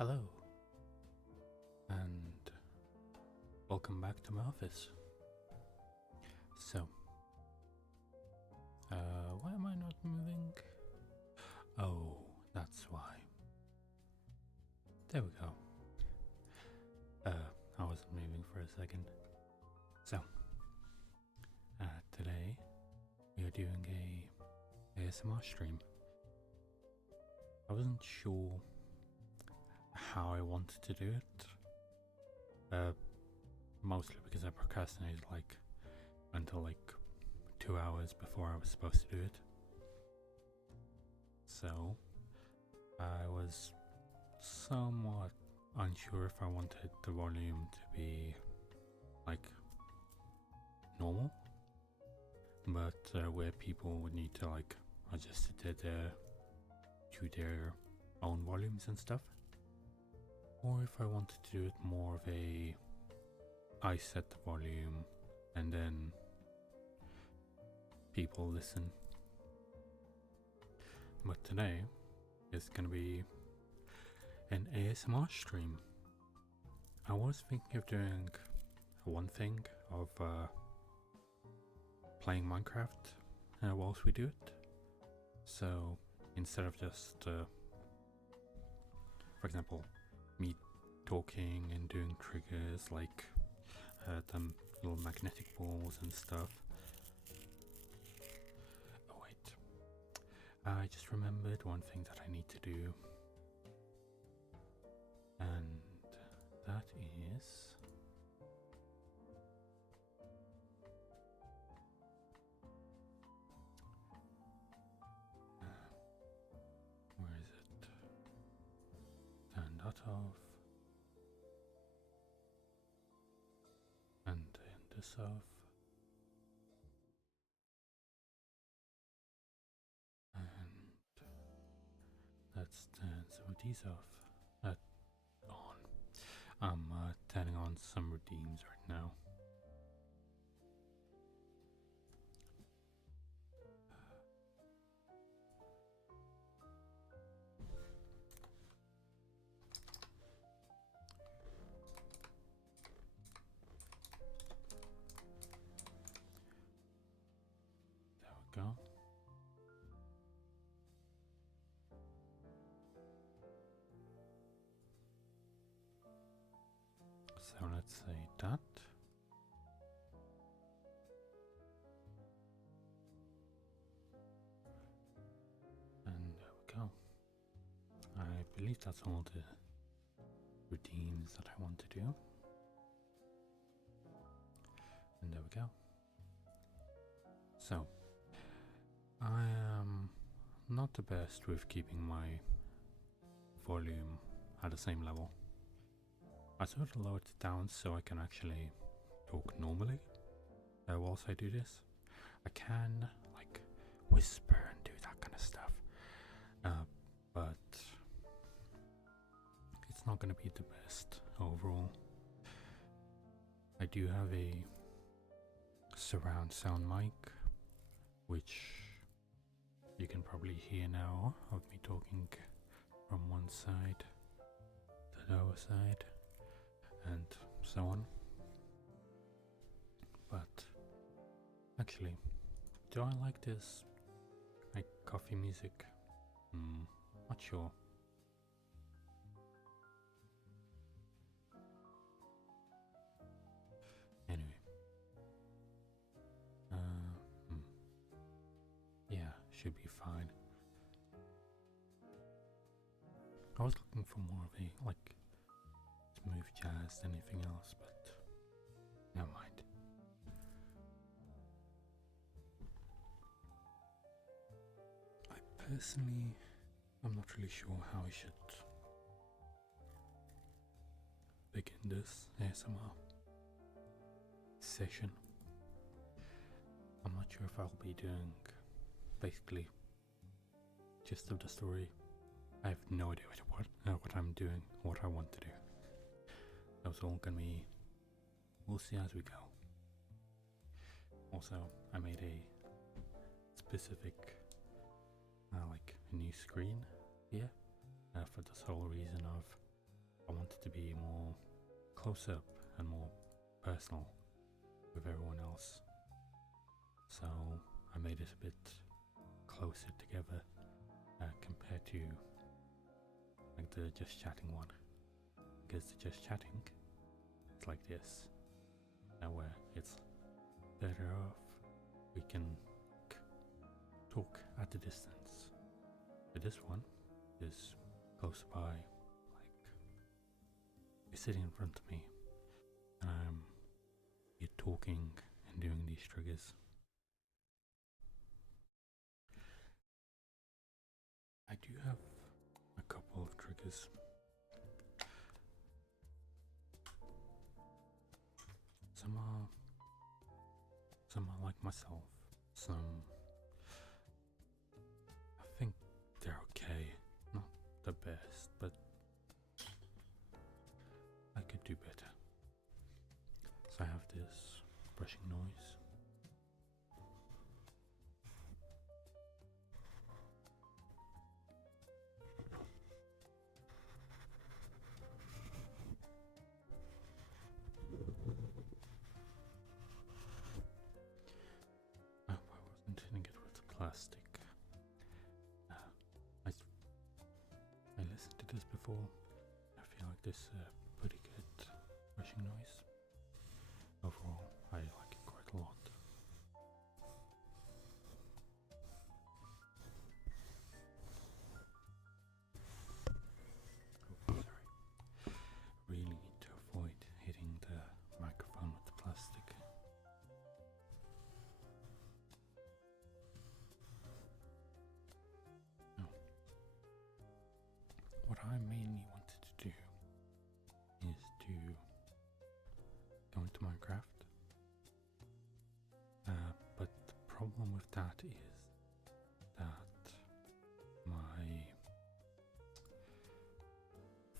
Hello, and welcome back to my office. So, why am I not moving? Oh, that's why. There we go. I wasn't moving for a second. So, today we are doing a ASMR stream. I wasn't sure how I wanted to do it. Mostly because I procrastinated until 2 hours before I was supposed to do it. So I was somewhat unsure if I wanted the volume to be normal, but where people would need to adjust it to their own volumes and stuff, or if I wanted to do it more of I set the volume and then people listen. But today is gonna be an ASMR stream. I was thinking of doing one thing of playing Minecraft whilst we do it. So instead of just, for example, me talking and doing triggers like them little magnetic balls and stuff. Oh wait, I just remembered one thing that I need to do, and that is where is it? Turn that off and turn this off. And let's turn some of these off. On. I'm turning on some redeems right now. There we go. So let's say that. And there we go. I believe that's all the routines that I want to do. And there we go. So, I am not the best with keeping my volume at the same level. I sort of lowered it down so I can actually talk normally whilst I do this. I can whisper and do that kind of stuff, but it's not going to be the best overall. I do have a surround sound mic, which you can probably hear now of me talking from one side to the other side and so on. But actually, do I like this coffee music? Not sure. Anyway, yeah, should be fine. I was looking for more of a smooth jazz than anything else, but never mind. Personally, I'm not really sure how I should begin this ASMR session. I'm not sure if I'll be doing basically gist of the story. I have no idea what I'm doing, what I want to do. That was all gonna be, we'll see as we go. Also, I made a specific a new screen here for the sole reason of I want it to be more close up and more personal with everyone else. So I made it a bit closer together compared to like the just chatting one. Because the just chatting, it's like this. Now where it's better off, we can talk at a distance. But this one is close by, like you're sitting in front of me, and you're talking and doing these triggers. I do have a couple of triggers. Some are like myself. Some I think they're okay. Not the best, but I could do better. So I have this brushing noise. Oh, I wasn't hitting it with the plastic. I listened to this before. I feel like this is a pretty good brushing noise. Overall, I like it quite a lot. Oh, sorry. Really need to avoid hitting the microphone with the plastic. No. What I mainly wanted to do is to go into Minecraft. But the problem with that is that my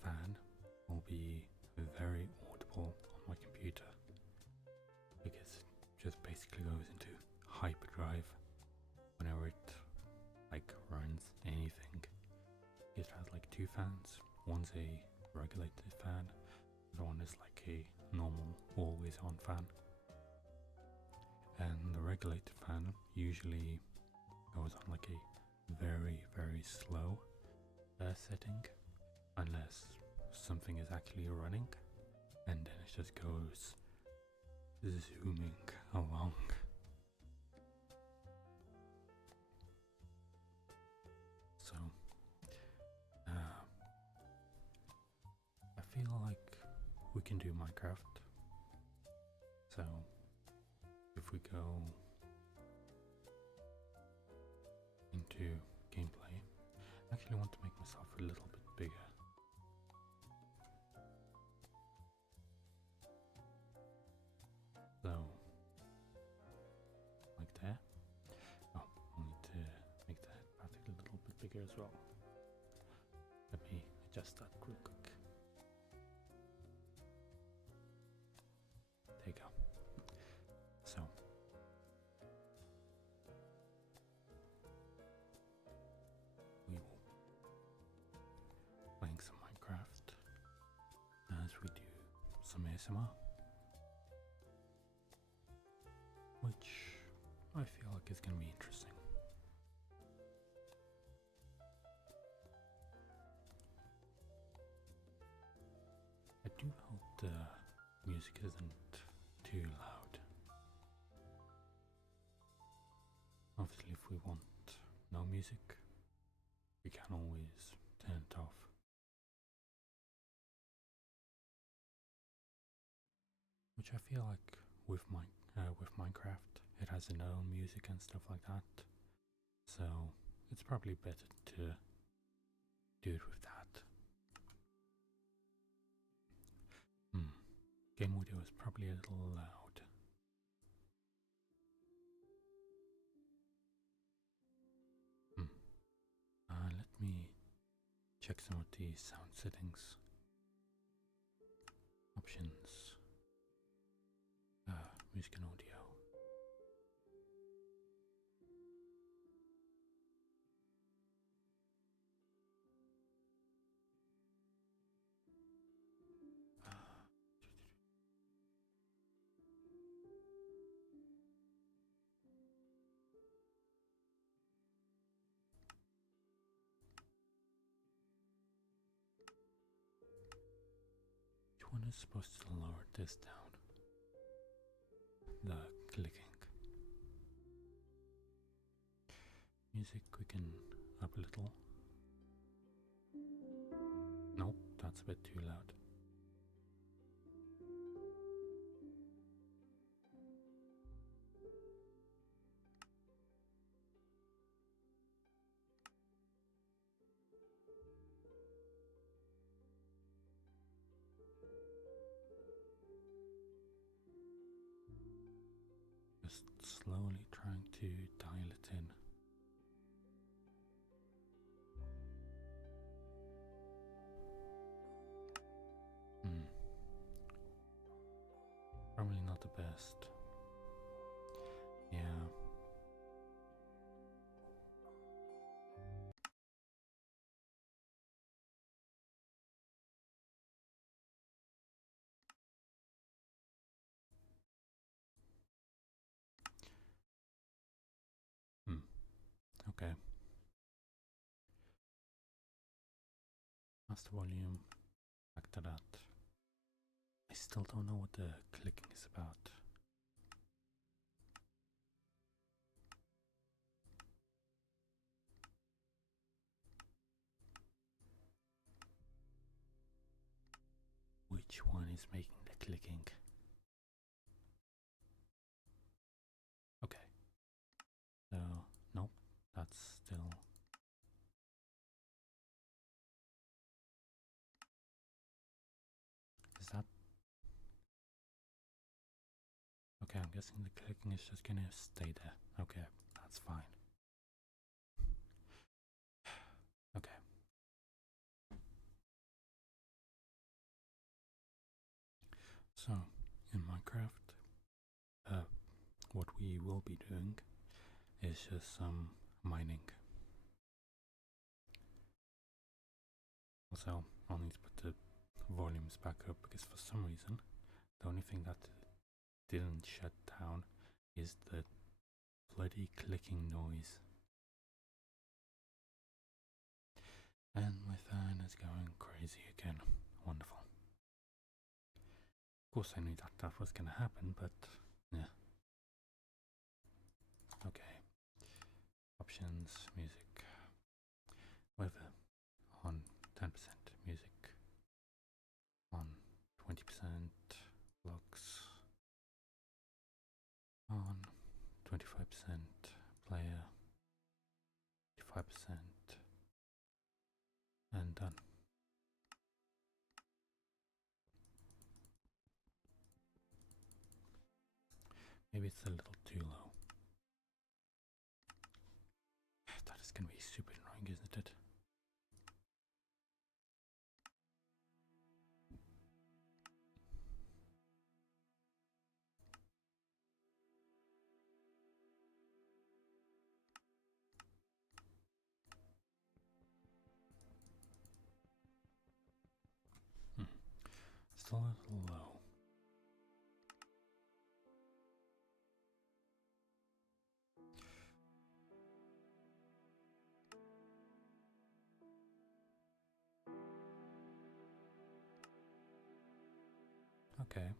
fan will be very audible on my computer because it just basically goes into hyperdrive whenever it like runs anything. It has like two fans. One's a regulated fan, the other one is like a normal always on fan. And the regulated fan usually goes on like a very, very slow setting, unless something is actually running, and then it just goes zooming along. So, I feel like we can do Minecraft. So, if we go into gameplay, I actually want to make myself a little bit bigger. So, like there. Oh, I need to make that practically a little bit bigger as well. Let me adjust that real quick. There you go. So, we will playing some Minecraft as we do some ASMR, which I feel like is going to be interesting. I do hope the music isn't too loud. Obviously, if we want no music, we can always turn it off. Which I feel like with Minecraft, it has its own music and stuff like that. So it's probably better to do it with that. Game audio is probably a little loud. Let me check some of the sound settings. Options. Music and audio. one is supposed to lower this down? The clicking. Music we can up a little. Nope, that's a bit too loud. Just slowly trying to dial it in. Probably not the best. Yeah. Okay. Master volume. Back to that. I still don't know what the clicking is about. Which one is making the clicking? Okay. So, nope, that's still. Is that. Okay, I'm guessing the clicking is just gonna stay there. Okay, that's fine. Okay. So, in Minecraft, what we will be doing is just some mining. Also, I'll need to put the volumes back up because for some reason, the only thing that didn't shut down is the bloody clicking noise. And my fan is going crazy again. Wonderful. Of course I knew that that was gonna happen, but yeah. Okay. Options, music. Weather on 10%, music on 20%, blocks on 25%, player 25%, and done. Maybe it's a little too low. That is going to be super annoying, isn't it? Still a little low. Okay.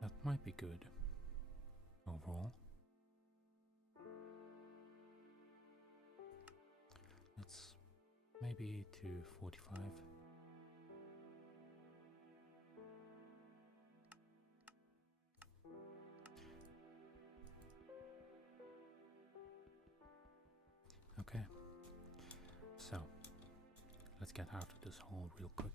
That might be good overall. Let's maybe to 45. Okay. So, let's get out of this hole real quick.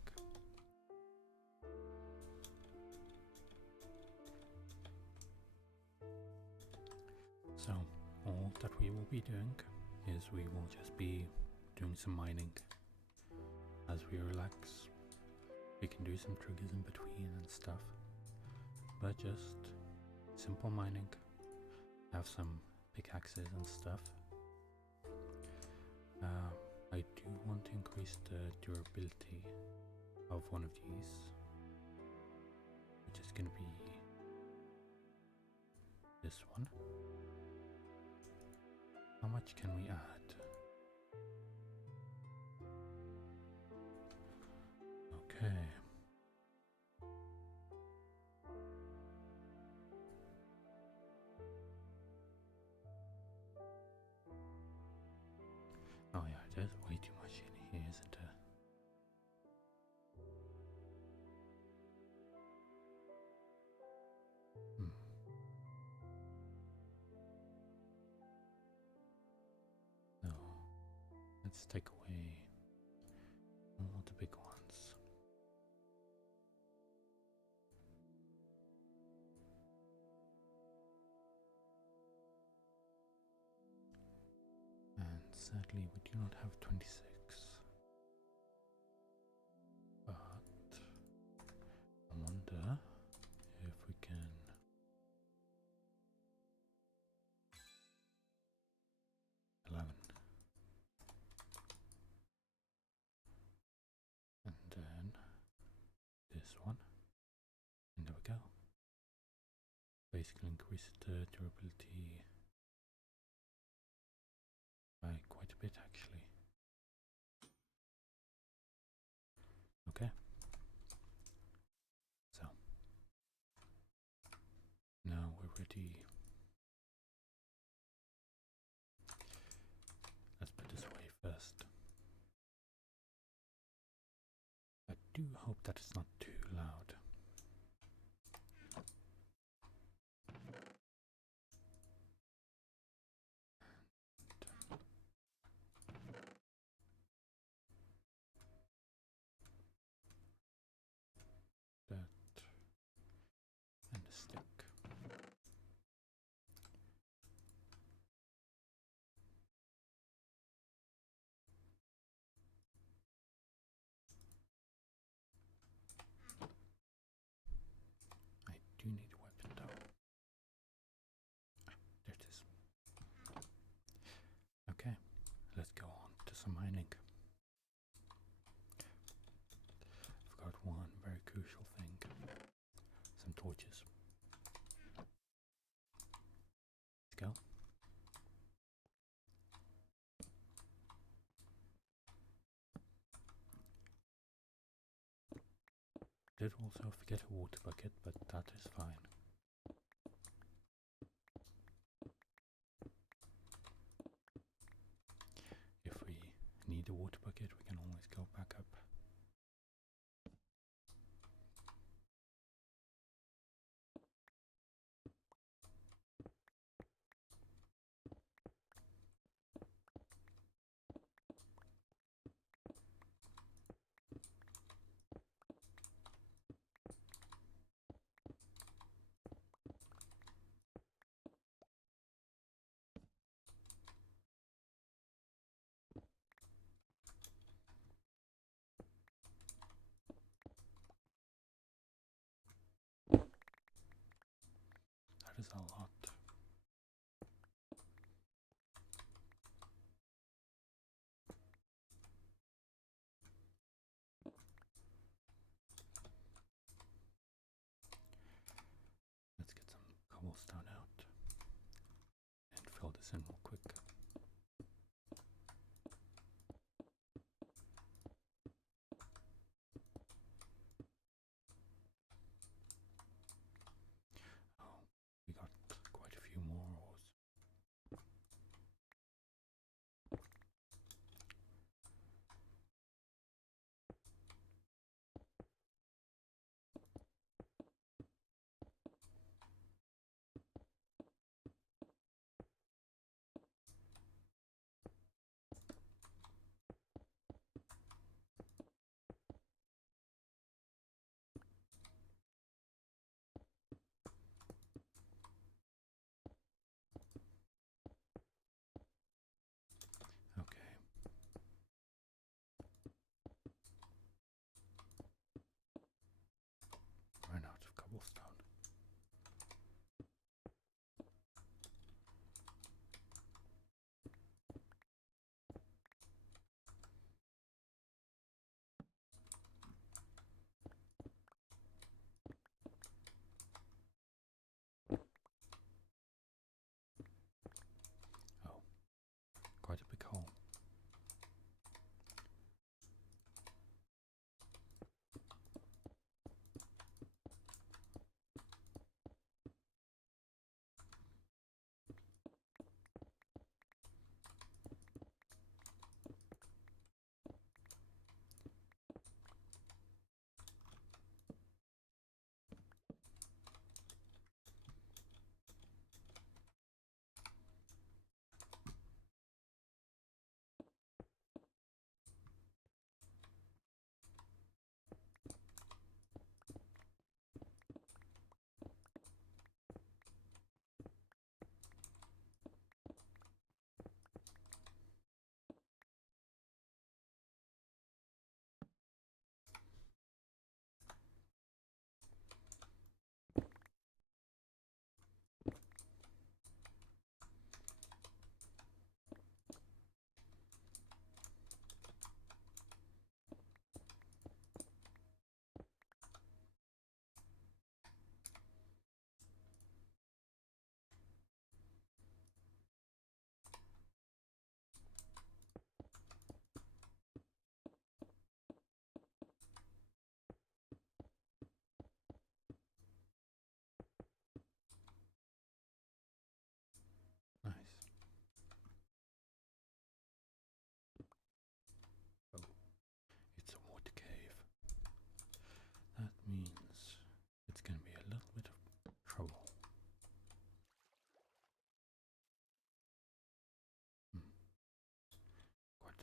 So, all that we will be doing is we will just be doing some mining. As we relax, we can do some triggers in between and stuff, but just simple mining. Have some pickaxes and stuff. I do want to increase the durability of one of these, which is going to be this one. How much can we add? let's take away all the big ones. And sadly, we do not have 26. But I wonder if we can. And then this one, and there we go. Basically increased the durability by quite a bit actually. Okay. So now we're ready. Let's put this away first. I do hope that it's not too loud. That and a stick. I do need a weapon though. There it is. Okay, let's go on to some mining. Forgot one very crucial thing. Some torches. Let's go. Did also forget a water bucket, but that is fine. If we need a water bucket, we can always go back up.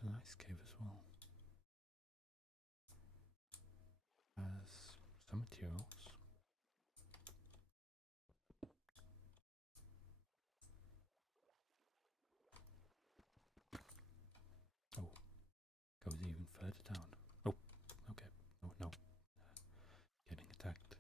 a nice cave as well. Has some materials. Oh, goes even further down. Oh, okay. No, no. Getting attacked.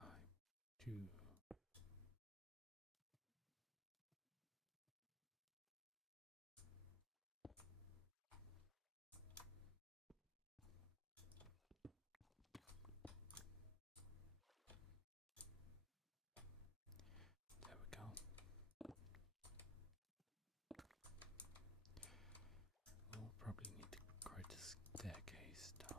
I do. There we go. We'll probably need to create a staircase down.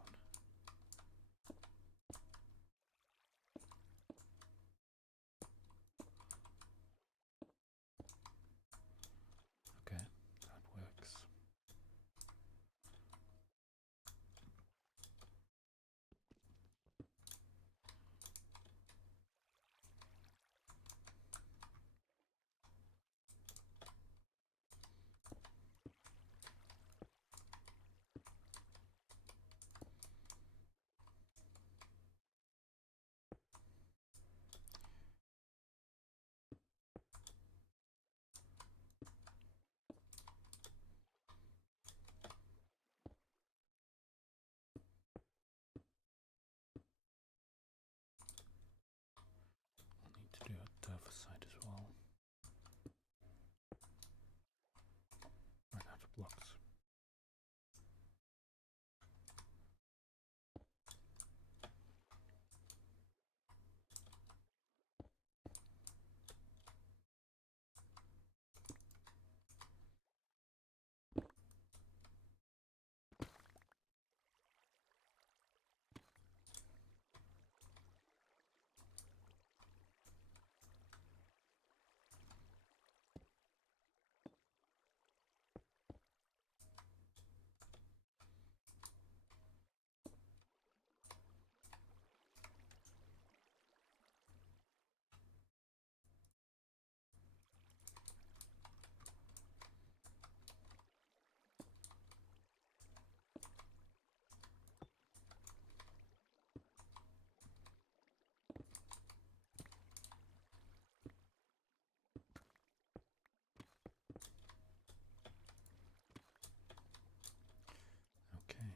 Okay, that works. I'll need to do it the other side as well. Run out of blocks. Okay.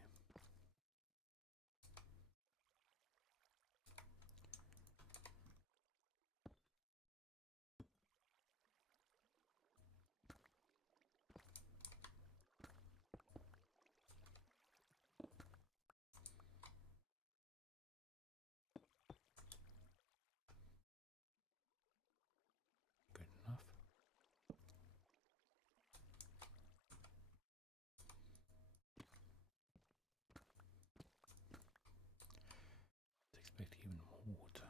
Good enough. Expect even more water.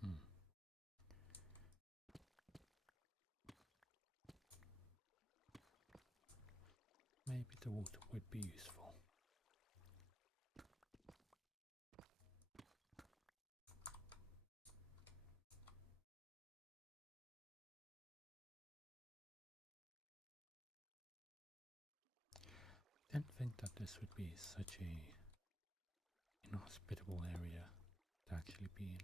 Hmm. Maybe the water would be useful. Didn't think that this would be such a inhospitable area to actually be in.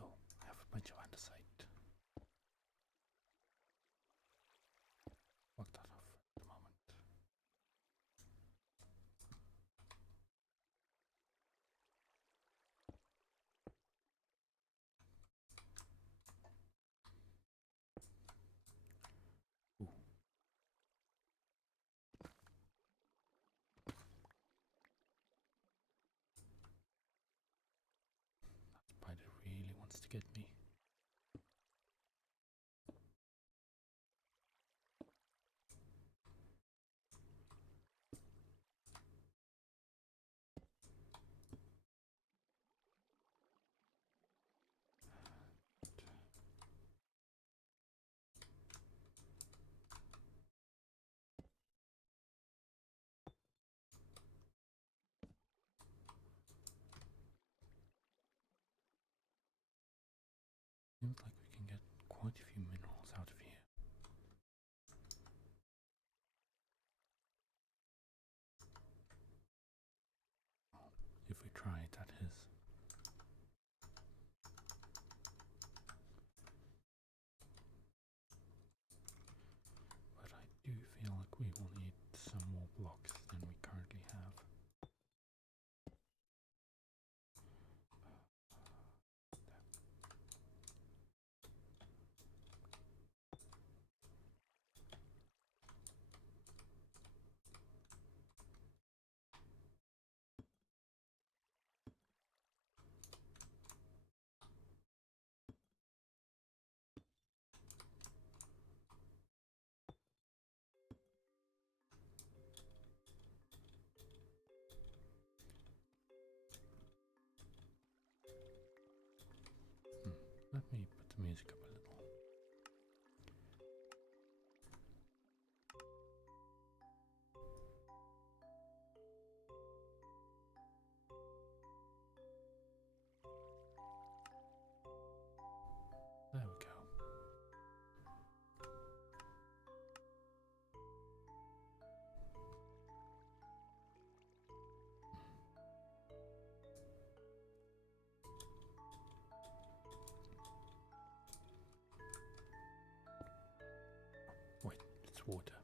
Oh, water.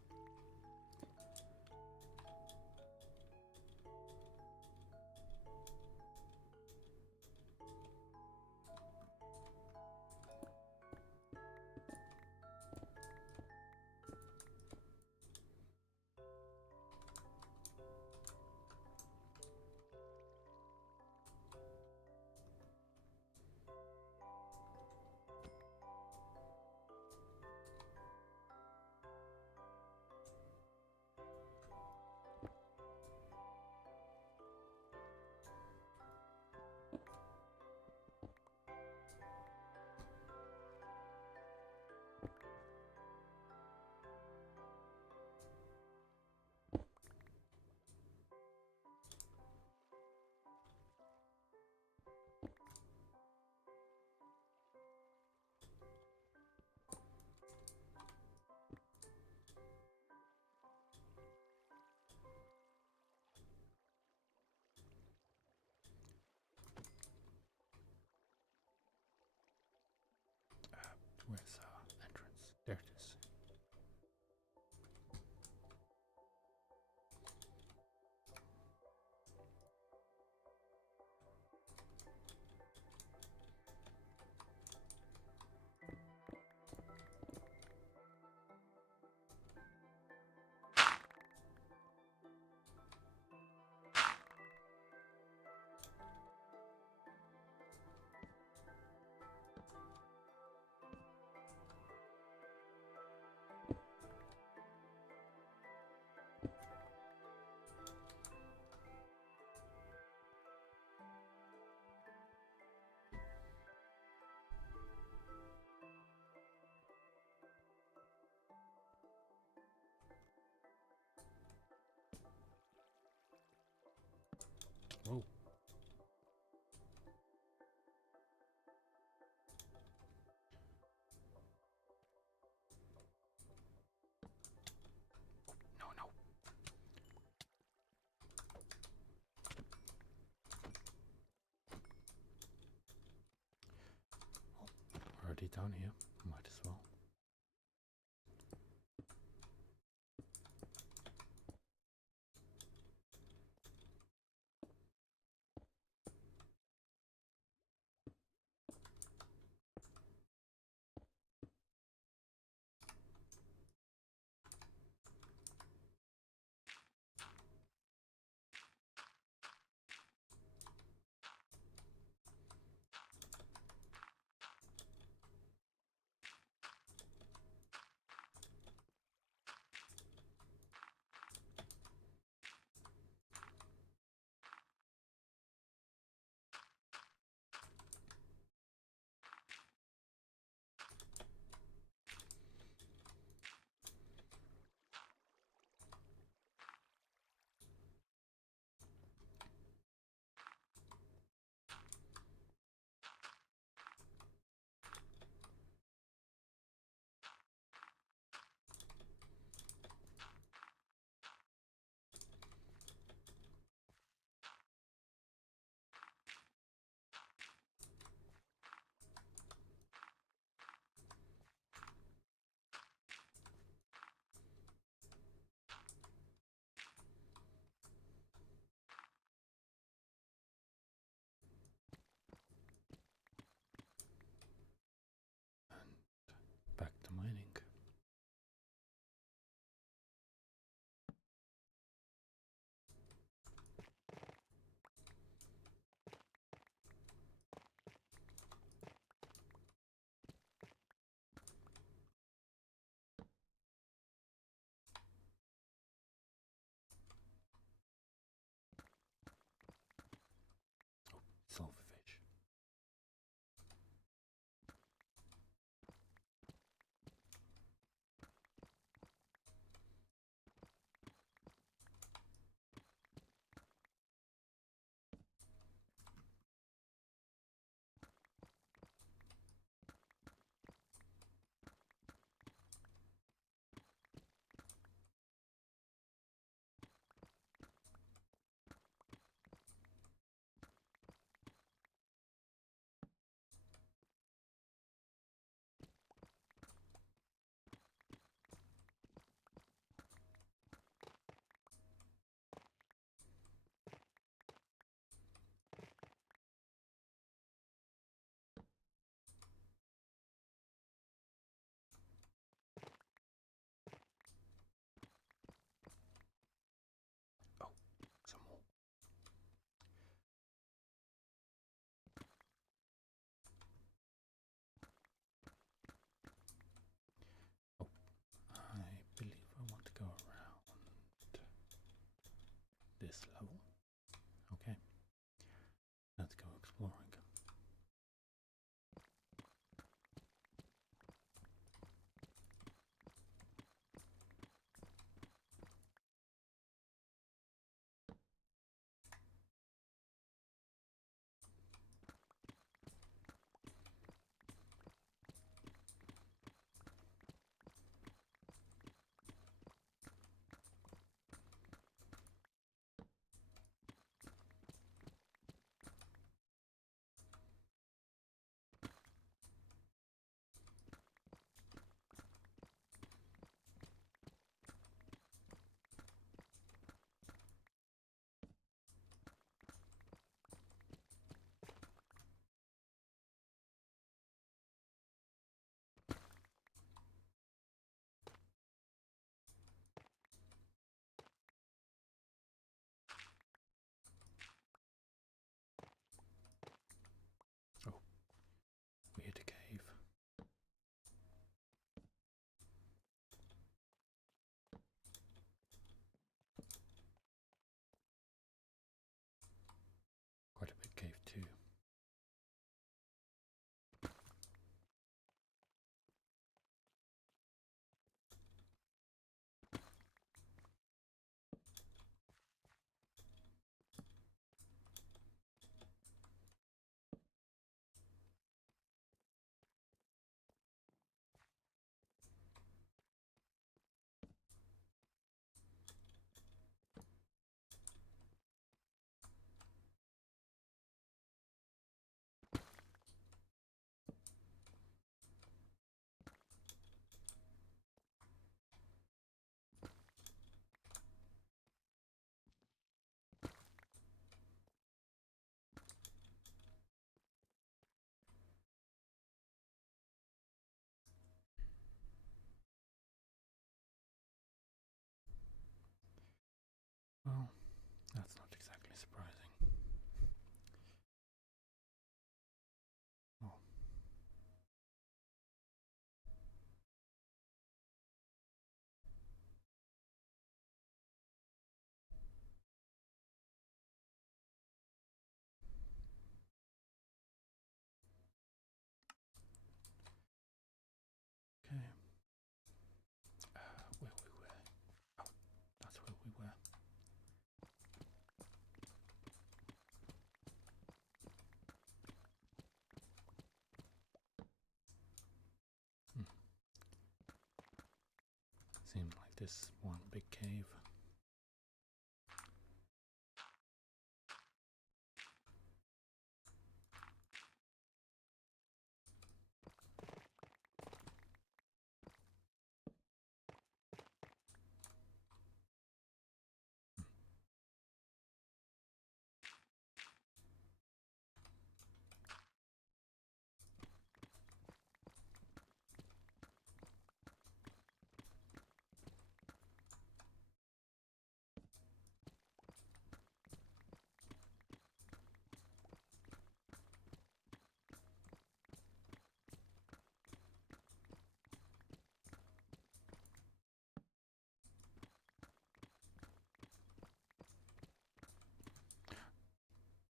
Seems like this one big cave.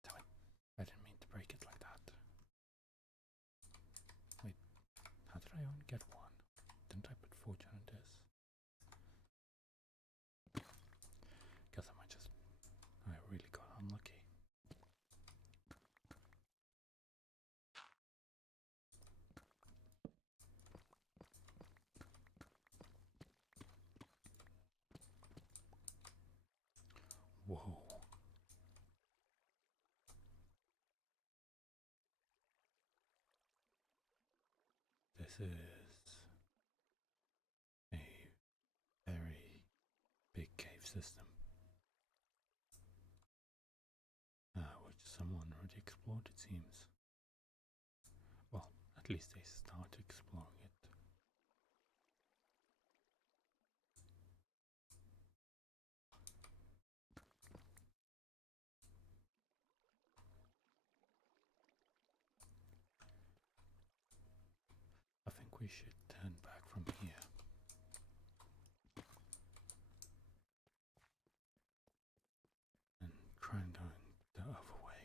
Damn it. I didn't mean to break it like that. Wait, how did I only get one? Didn't I put fortune in this? Guess I really got unlucky. Whoa. This is a very big cave system, which someone already explored, it seems. Well, at least they start exploring it. I think we should turn back from here. And try and go the other way.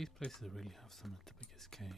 These places really have some of the biggest caves.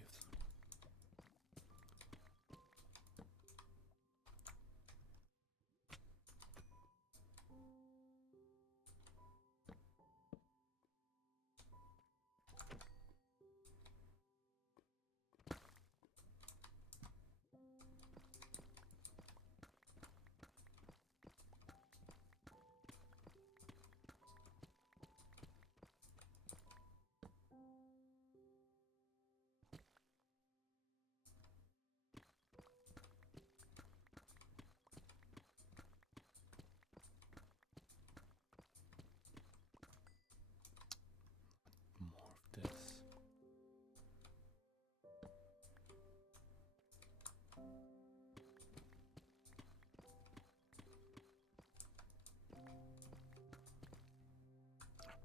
More of this.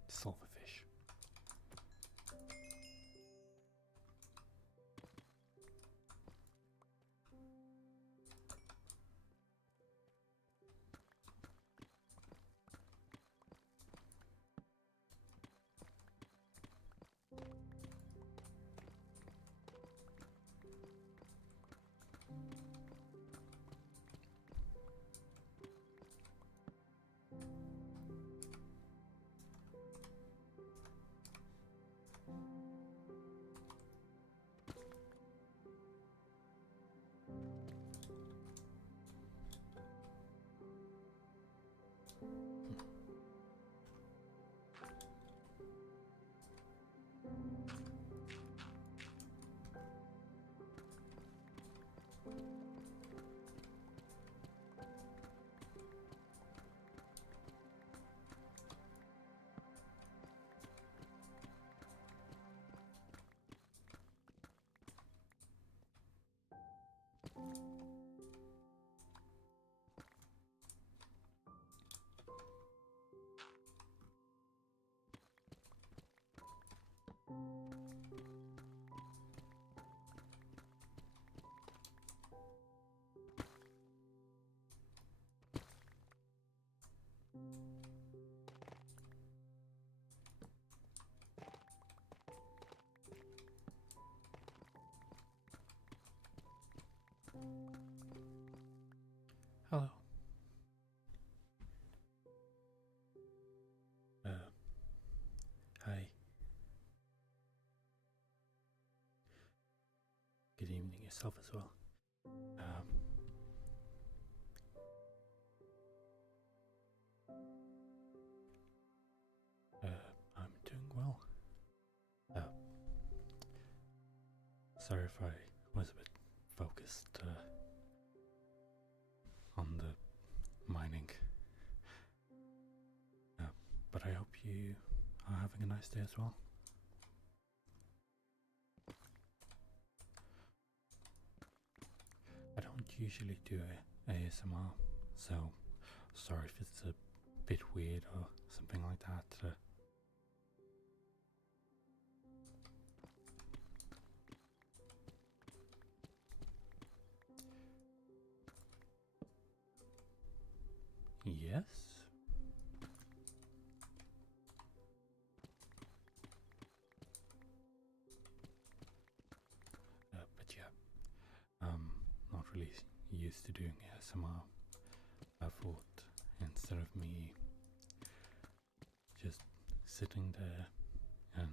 Silverfish. Hello. Hi. Good evening yourself as well. I'm doing well. Sorry if I was a bit focused on the mining. But I hope you are having a nice day as well. I don't usually do ASMR, so sorry if it's a bit weird or something like that. Yes? But yeah, not really used to doing ASMR. I thought instead of me just sitting there and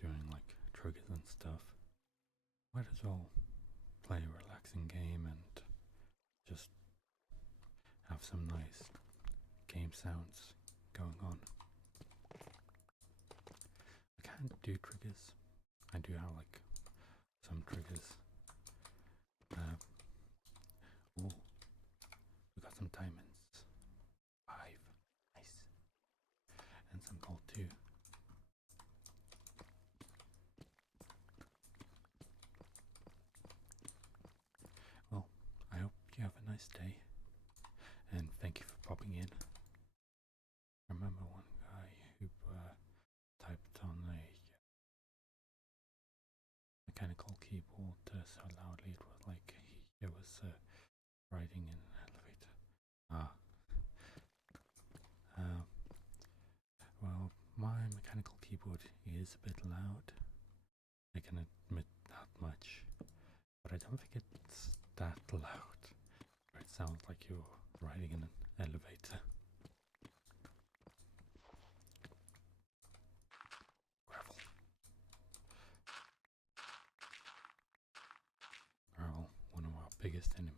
doing like triggers and stuff, might as well play a relaxing game and just have some nice game sounds going on. I can't do triggers. I do have like some triggers. Oh, we got some diamonds. 5. Nice. And some gold too. Well, I hope you have a nice day. And thank you for popping in. I remember one guy who typed on a mechanical keyboard so loudly it was like he was riding in an elevator. Well, my mechanical keyboard is a bit loud. I can admit that much. But I don't think it's that loud. It sounds like you're riding in an elevator. Gravel. Gravel, one of our biggest enemies.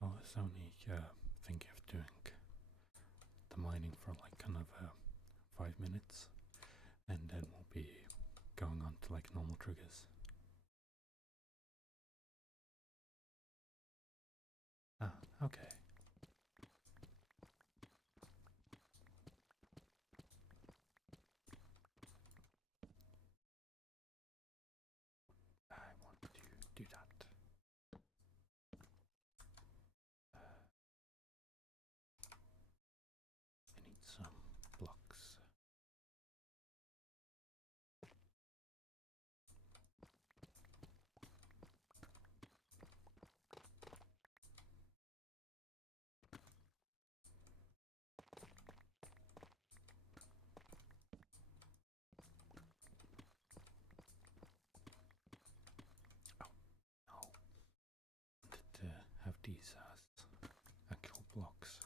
I was only thinking of doing the mining for like another 5 minutes, and then we'll be going on to like normal triggers. Ah, okay. I want to do that. I need some blocks. Oh, no. I wanted to have these as actual blocks.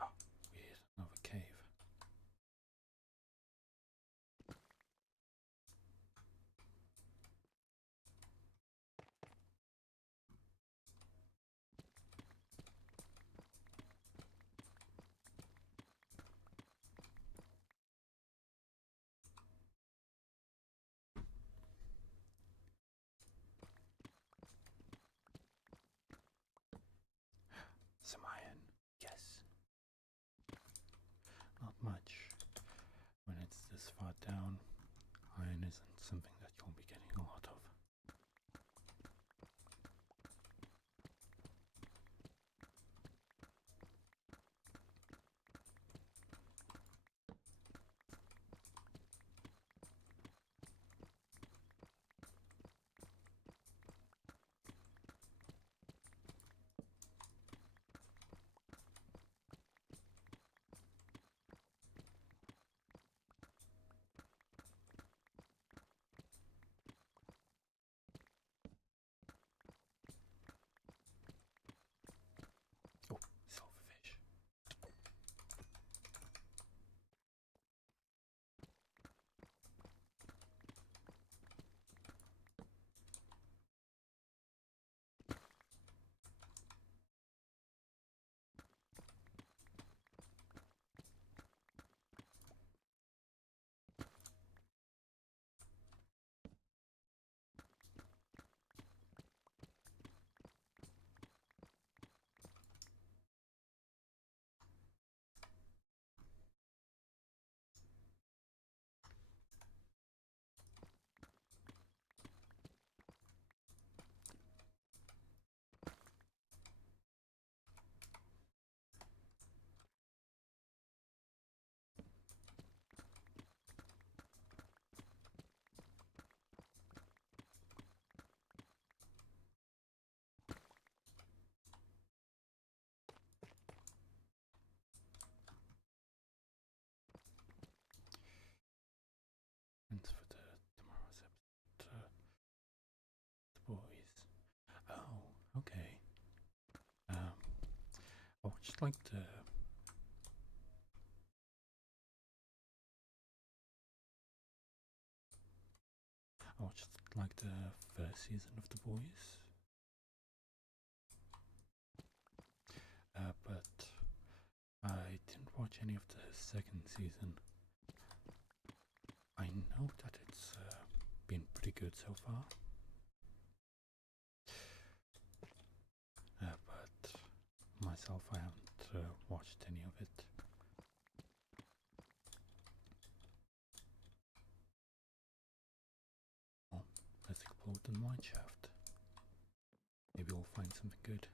Oh, here's another cave. Some iron, yes. Not much. When it's this far down, iron isn't something that you'll be getting a lot of. Oh, silverfish. And for tomorrow's episode, the boys. Oh, okay. I would just like to. I watched like the first season of The Boys, but I didn't watch any of the second season. I know that it's been pretty good so far, but myself I haven't watched any of it. abandoned mine shaft. Maybe we'll find something good.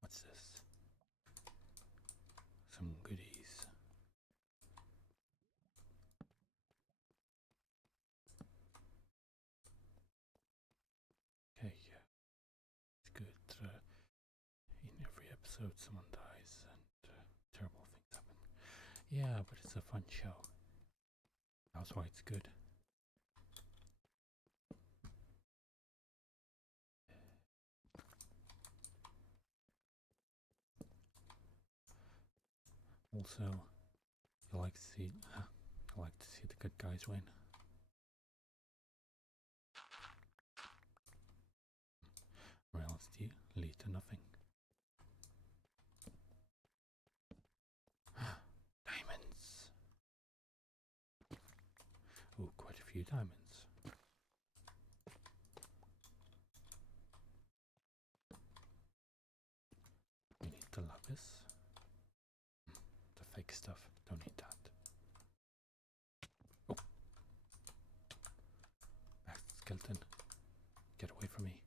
What's this? Some goodies. Okay, yeah. It's good. In every episode someone dies and terrible things happen. Yeah, but it's a fun show. That's why it's good. Also, you like to see the good guys win. Or else lead to nothing. Diamonds! Oh, quite a few diamonds. We need the lapis. The fake stuff, don't need that. Oh! Back to skeleton. Get away from me.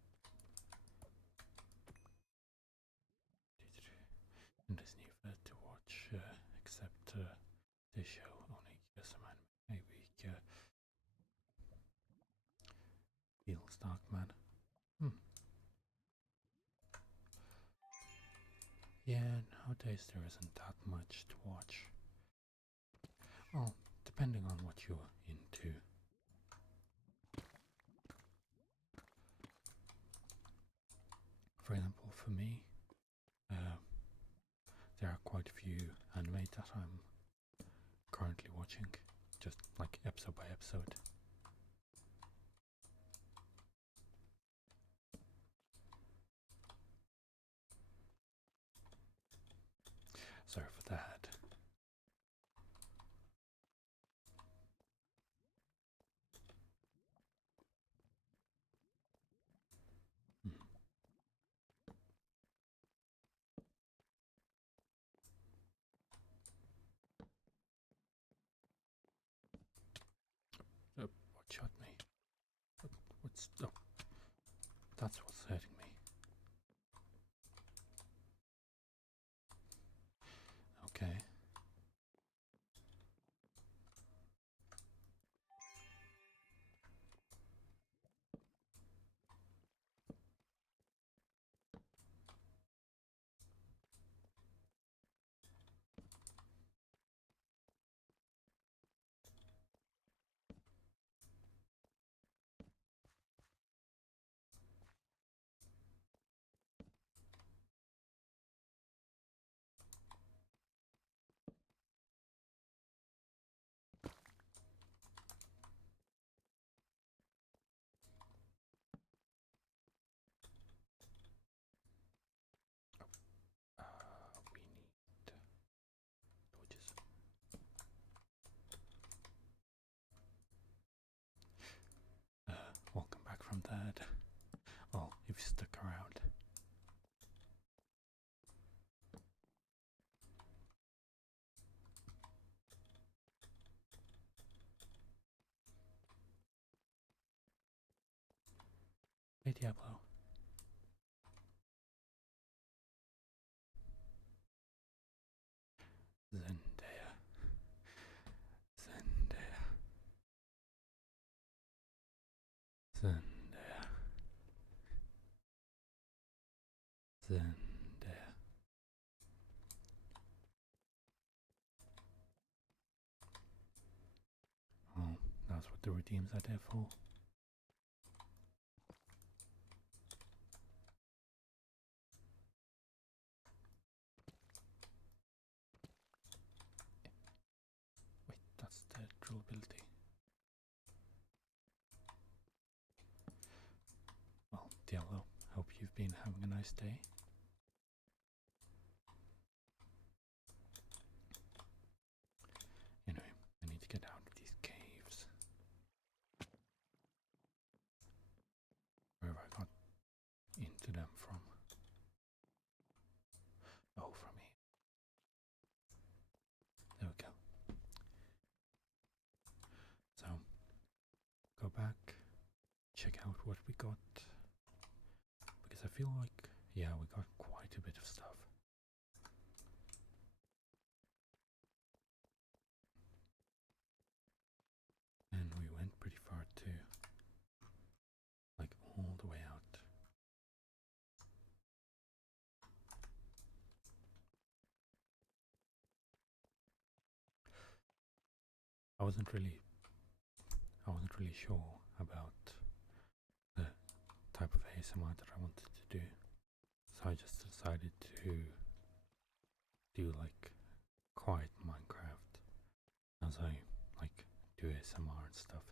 And there's neither to watch except this show. Only yes, man. Maybe feels dark, man. Yeah, nowadays there isn't that much to watch. Well, depending on what you're into. For example, for me, there are quite a few anime that I'm currently watching, just like episode by episode. Sorry for that. What shot me? What's... Oh, that's what's hurting me. Okay. We need torches. Welcome back from that. Well, if you stuck around. Hey Diablo. Zendaya. Zendaya. Zendaya. Zendaya. Oh, that's what the redeems are there for. Wait, that's the drill ability. Well, Diablo, hope you've been having a nice day. Anyway, I need to get out of these caves. feel like, yeah, we got quite a bit of stuff. And we went pretty far too. Like all the way out. I wasn't really sure about the type of ASMR that I wanted to do. So I just decided to do like quiet Minecraft as I like do ASMR and stuff.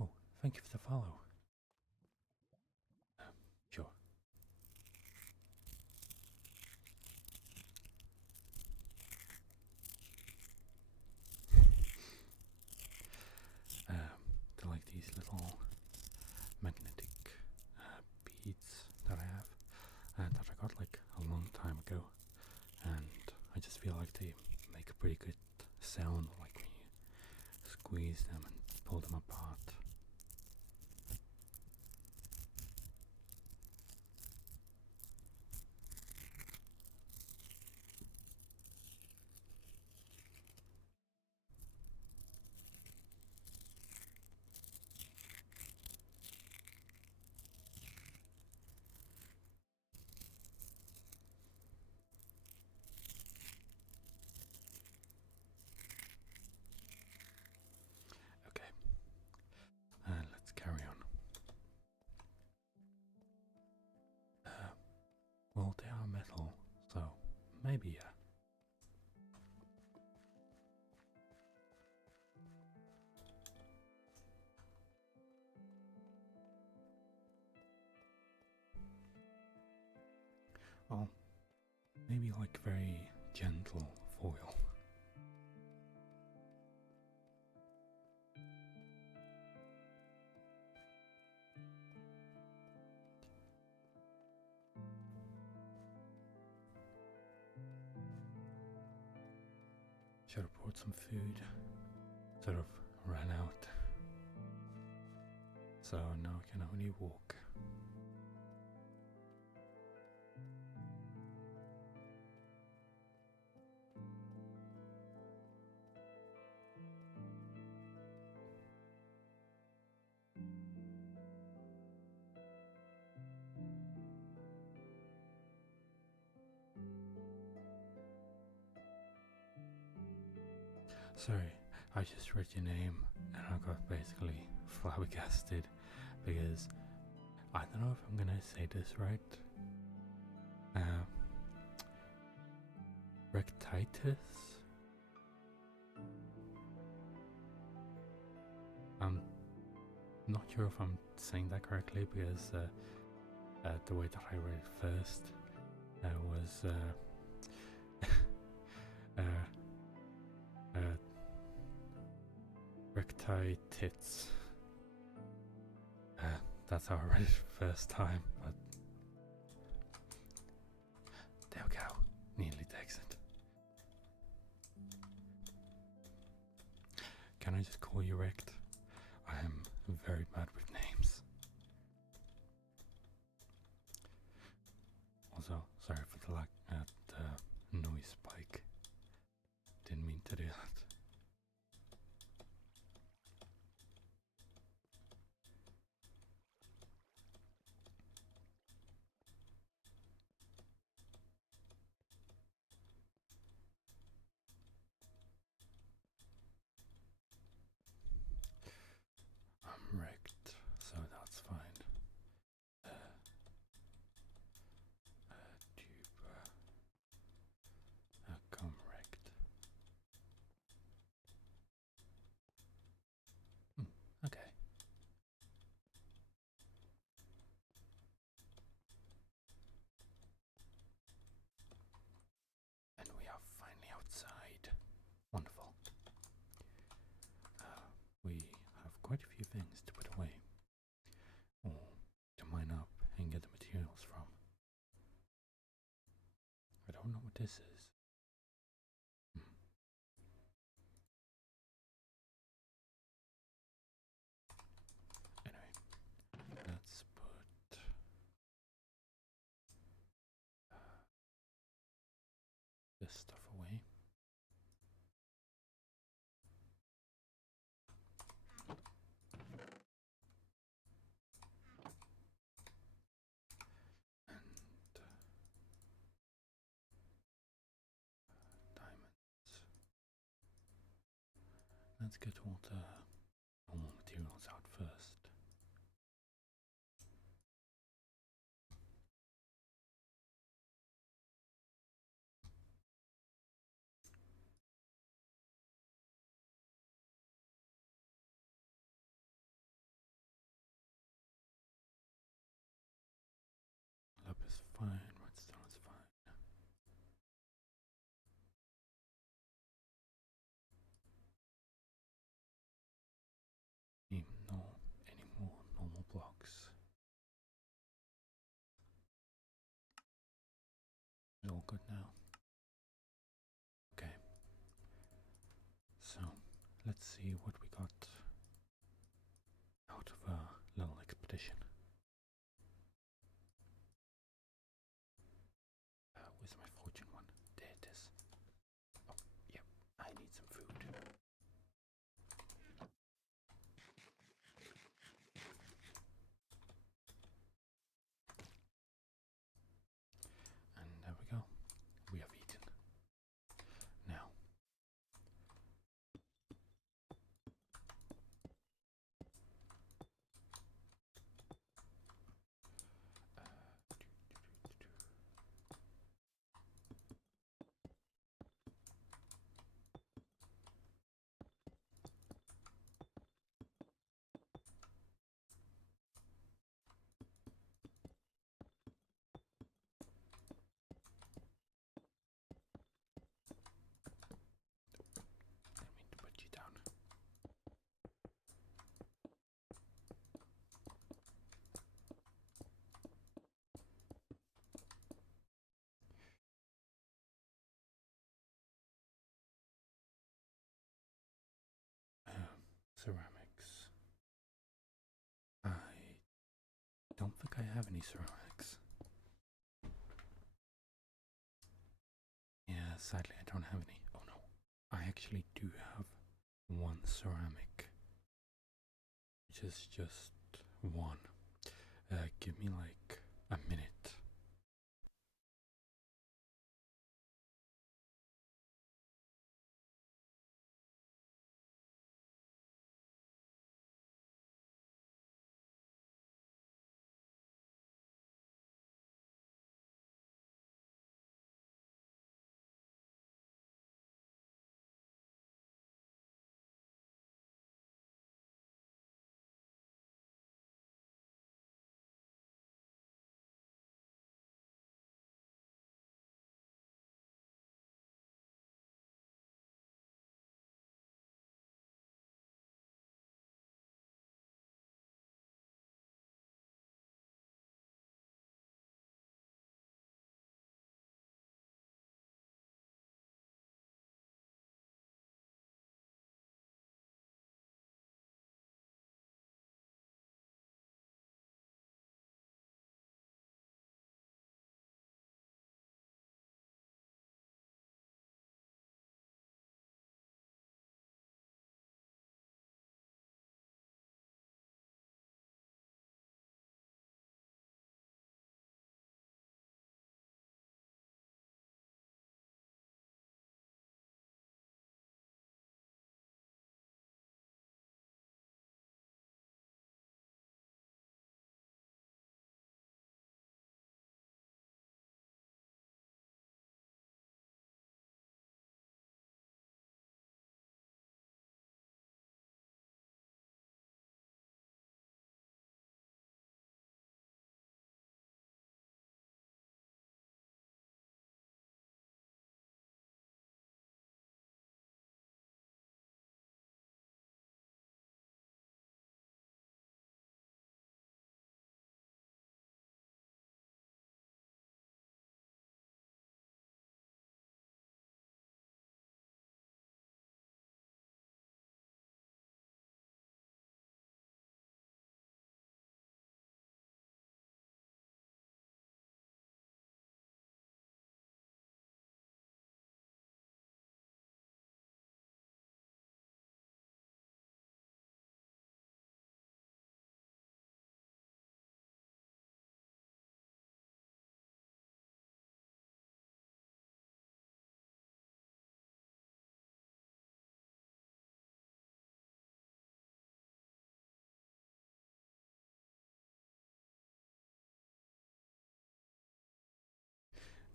Oh, thank you for the follow. Sure. To like these little magnetic beads that I have that I got like a long time ago, and I just feel like they make a pretty good sound like when you squeeze them and pull them apart. Okay, let's carry on. Well, they are metal, so maybe yeah. Well, maybe like very gentle foil. Should have brought some food. Sort of ran out. So now I can only walk. Sorry, I just read your name and I got basically flabbergasted because I don't know if I'm gonna say this right. Rectitus? I'm not sure if I'm saying that correctly because the way that I read it first was rectitits. That's how I read it first time, but there we go. Nearly takes it. Can I just call you Rect? I am very bad with names. Also, sorry for the noise spike. Didn't mean to do that. I'm wrecked, so that's fine. Tube, come wrecked. Okay. And we are finally outside. Wonderful. We have quite a few things to put away, or to mine up and get the materials from. I don't know what this is. this stuff away. Diamonds. Let's get all the normal materials out first. Lapis fine, redstone is fine. No, any more normal blocks. It's all good now. Okay. So, let's see what we got out of our little expedition. Where's my fortune one? There it is. Oh, yep, I need some food. And there we go. We have eaten. Now, I mean to put you down. Ceramics. I don't think I have any ceramics. Yeah, sadly I don't have any. Oh no. I actually do have one ceramic. Which is just one. Give me like a minute.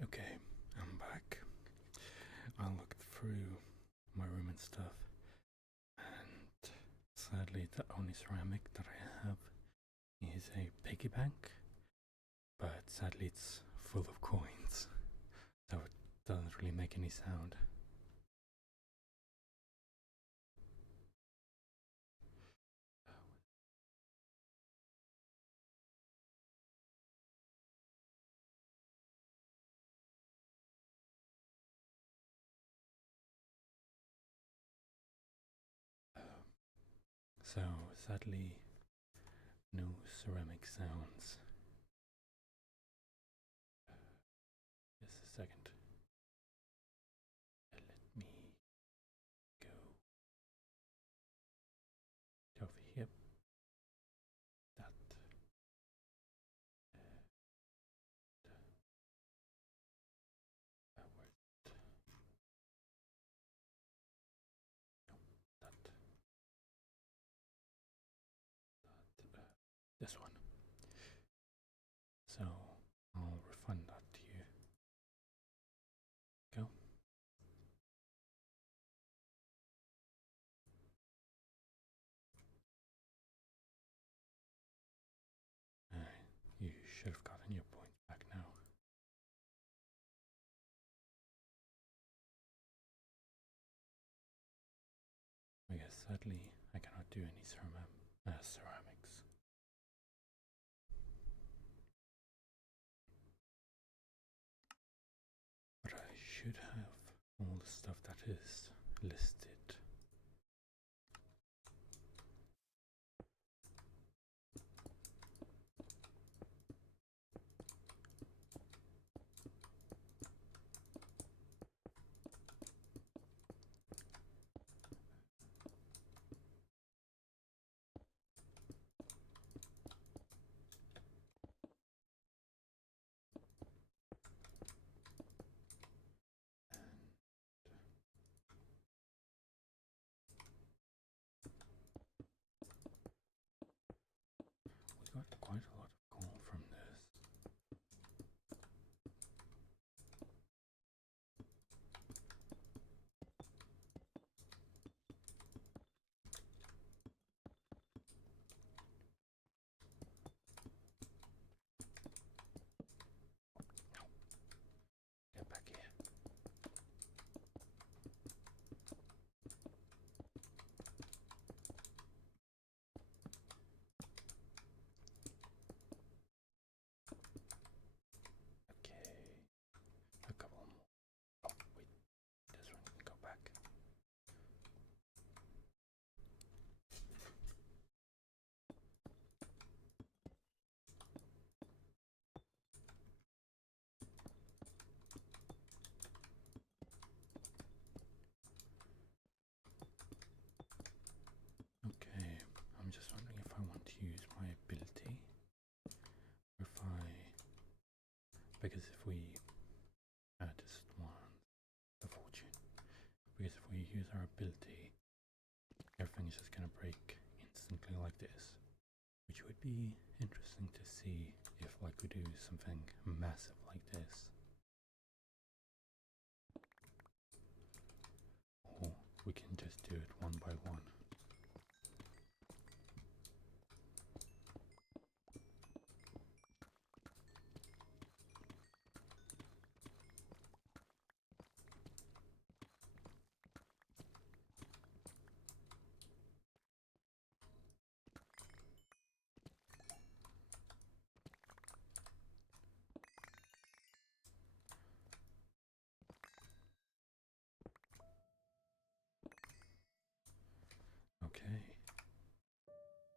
Okay, I'm back. I looked through my room and stuff, and sadly, the only ceramic that I have is a piggy bank, but sadly, it's full of coins, so it doesn't really make any sound. So, sadly, no ceramic sounds. Just a second. Let me go over here. That. Where's that? This one. So I'll refund that to you. Go. You should have gotten your points back now. I guess sadly I cannot do any ceramics. But I should have all the stuff that is listed. We got quite a lot of gold from this. Get back here. Okay. A couple more. Oh, wait. This one can go back. Okay, I'm just wondering if I want to use my ability. If I. Because if we. Just one. The fortune. Because if we use our ability, everything is just gonna break instantly like this. Which would be interesting to see if, like, we do something massive like this. Or we can just do it one by one. Okay.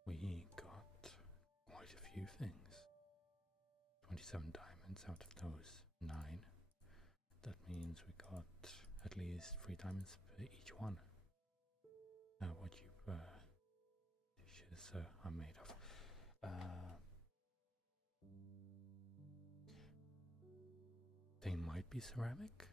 We got quite a few things. 27 diamonds out of those 9. That means we got at least 3 diamonds per each one. Now what you dishes are made of. They might be ceramic.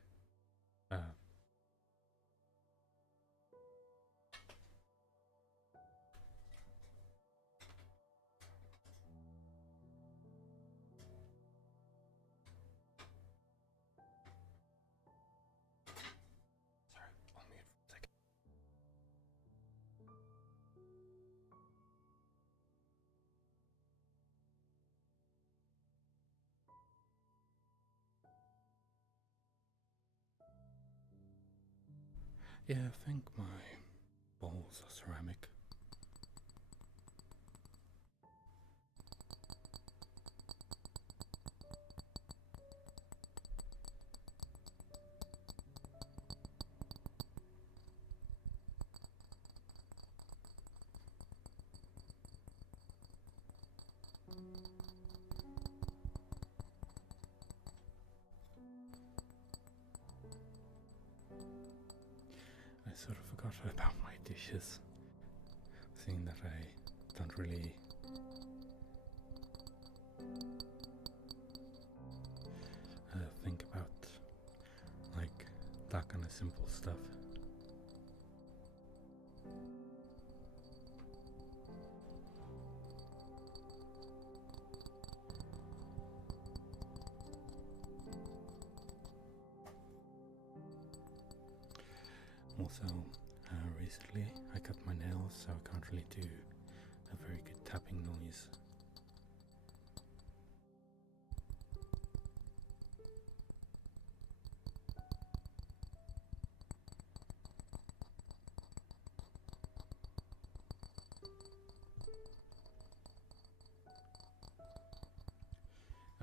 Yeah, I think my bowls are ceramic. I sort of forgot about my dishes, seeing that I don't really think about like that kind of simple stuff. Also, recently I cut my nails, so I can't really do a very good tapping noise.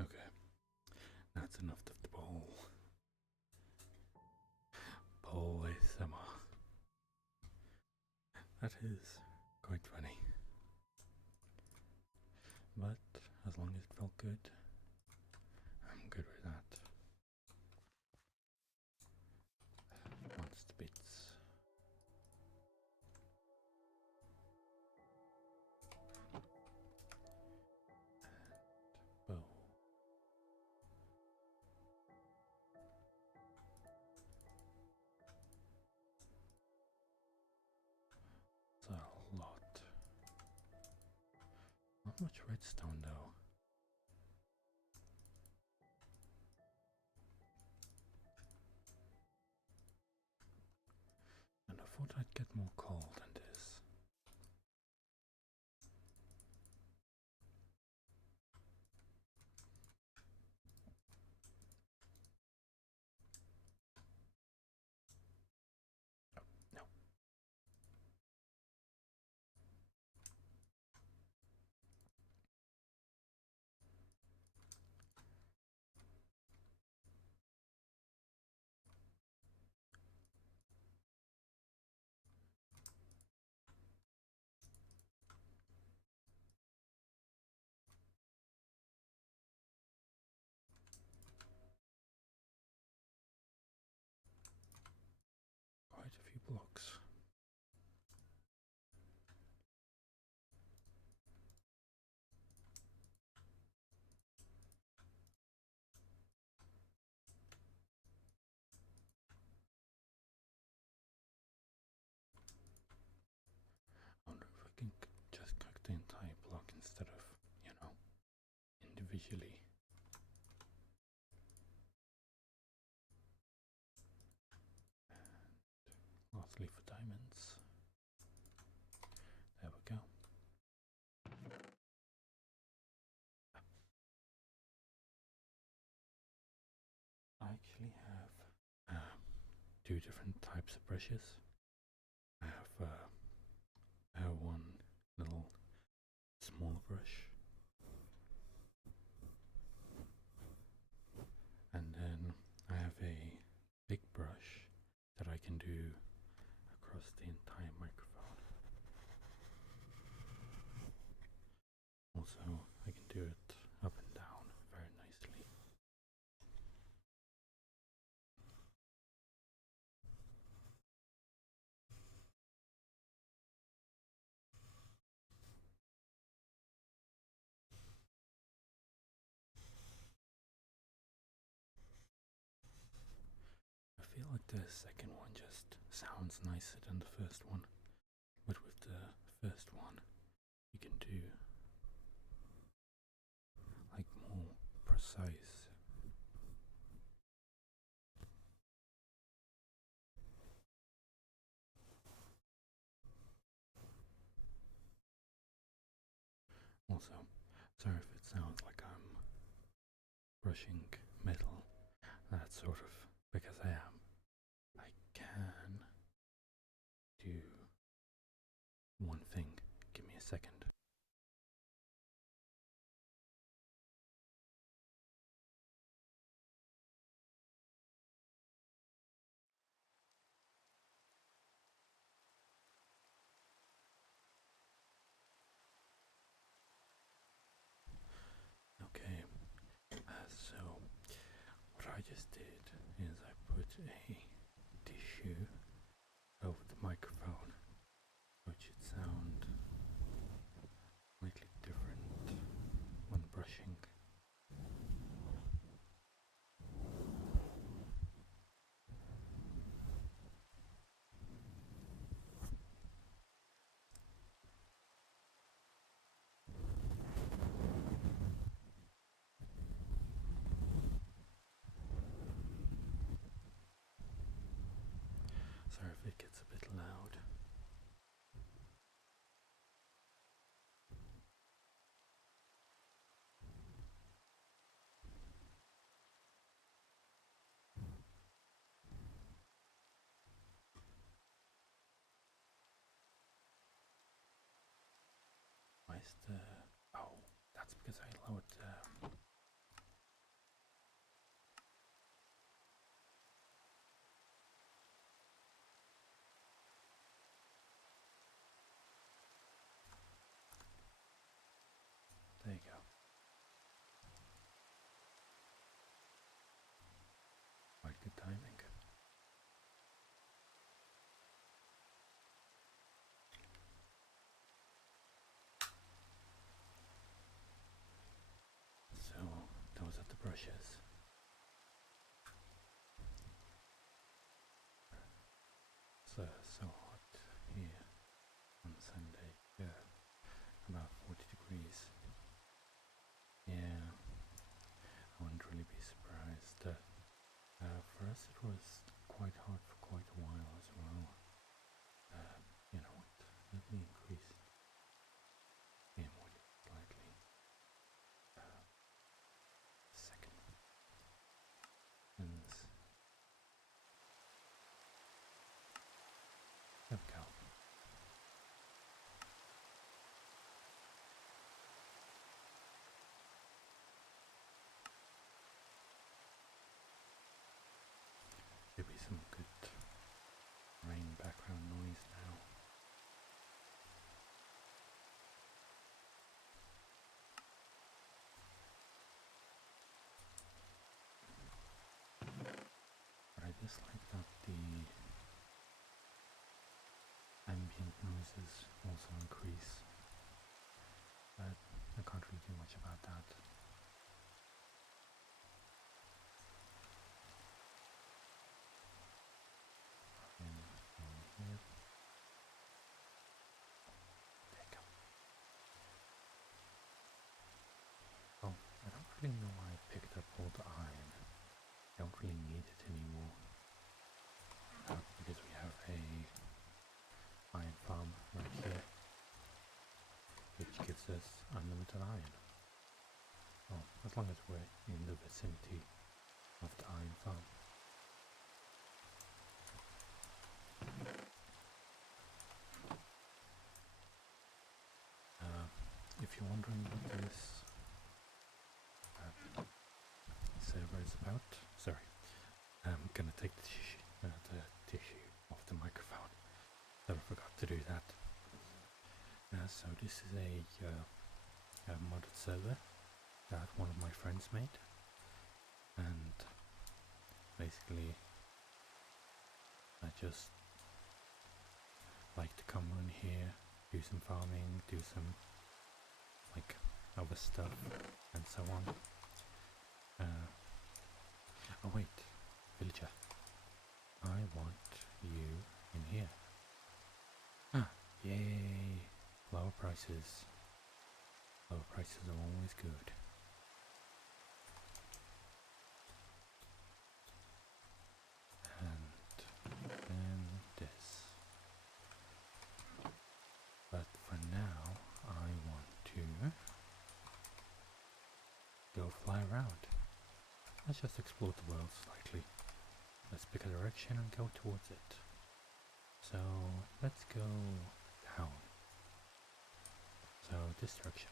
Okay, that's enough of the bowl. Bowl ASMR. That is quite funny. But as long as it felt good, I'm good with that. Monster bits. Bow. It's a lot. Not much redstone though. And I thought I'd get more coal than this. Oh, no. Quite a few blocks. I wonder if I can just cook the entire block instead of, individually. Lastly for diamonds. There we go. I actually have two different types of brushes. I have one little small brush, and then I have a big brush that I can do across the entire microphone. Also, I can do it up and down very nicely. I feel like the second one just sounds nicer than the first one, but with the first one you can do like more precise. Also, sorry if it sounds like I'm brushing metal. That's sort of because I am. I can a tissue over the microphone, which should sound slightly different when brushing. Sorry if it gets a bit loud. Why is the... Oh, that's because I lowered the... There you go. Quite good timing. So, those are the brushes. So hot here on Sunday. Yeah, about 40 degrees. Yeah, I wouldn't really be surprised. For us it was quite hot for quite a while as well. You know what, let me increase the volume slightly. Second. And there we go. There'll be some good rain background noise now. But I dislike that the ambient noises also increase. But I can't really do much about that. Here. There you go. Oh, I don't really know why I picked up all the iron. I don't really need it anymore. Because we have a iron farm right here, which gives us unlimited iron. Well, as long as we're in the vicinity of the iron farm. If you're wondering what this server is about, sorry, I'm gonna take the tissue off the microphone. I forgot to do that. So this is a modded server that one of my friends made, and basically I just like to come on here, do some farming, do some like other stuff and so on. Oh wait, villager, I want you in here. Ah, yay! Lower prices. Lower prices are always good. And then this. But for now, I want to go fly around. Let's just explore the world slightly. Let's pick a direction and go towards it. So let's go down. So this direction.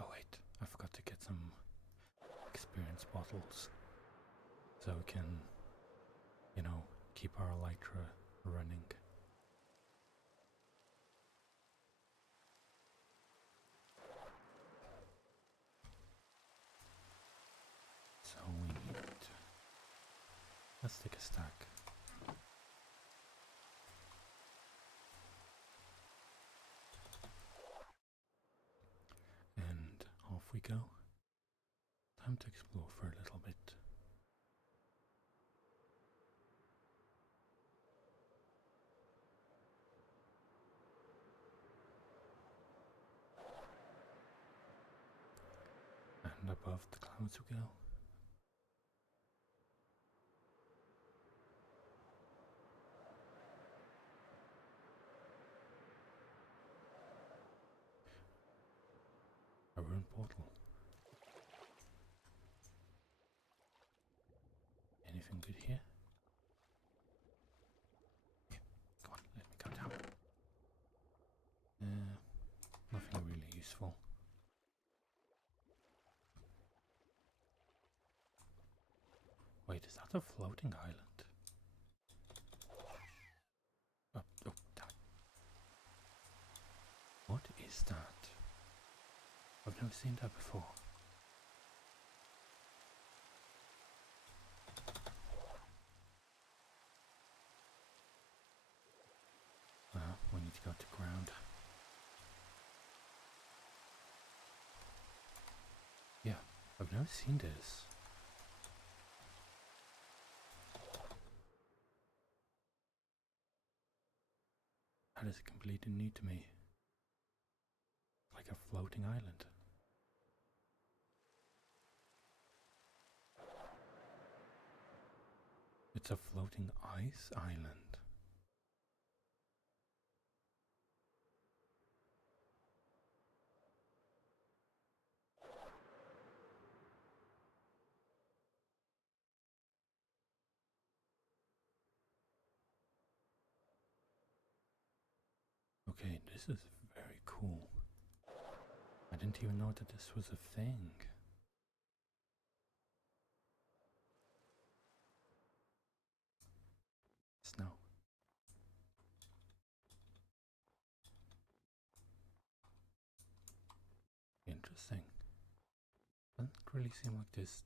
Oh wait, I forgot to get some experience bottles. portals so we can, you know, keep our elytra running. So we need, let's take a stack. And off we go. Time to explore for a little bit. And above the clouds we go. A ruined portal. Anything good here? Yeah, come on, let me go down. Nothing really useful. Wait, is that a floating island? Oh, oh, damn it. What is that? I've never seen that before. We need to go to ground. Yeah, I've never seen this. That is completely new to me. Like a floating island. It's a floating ice island. Okay, this is very cool. I didn't even know that this was a thing. Snow. Interesting. Doesn't really seem like there's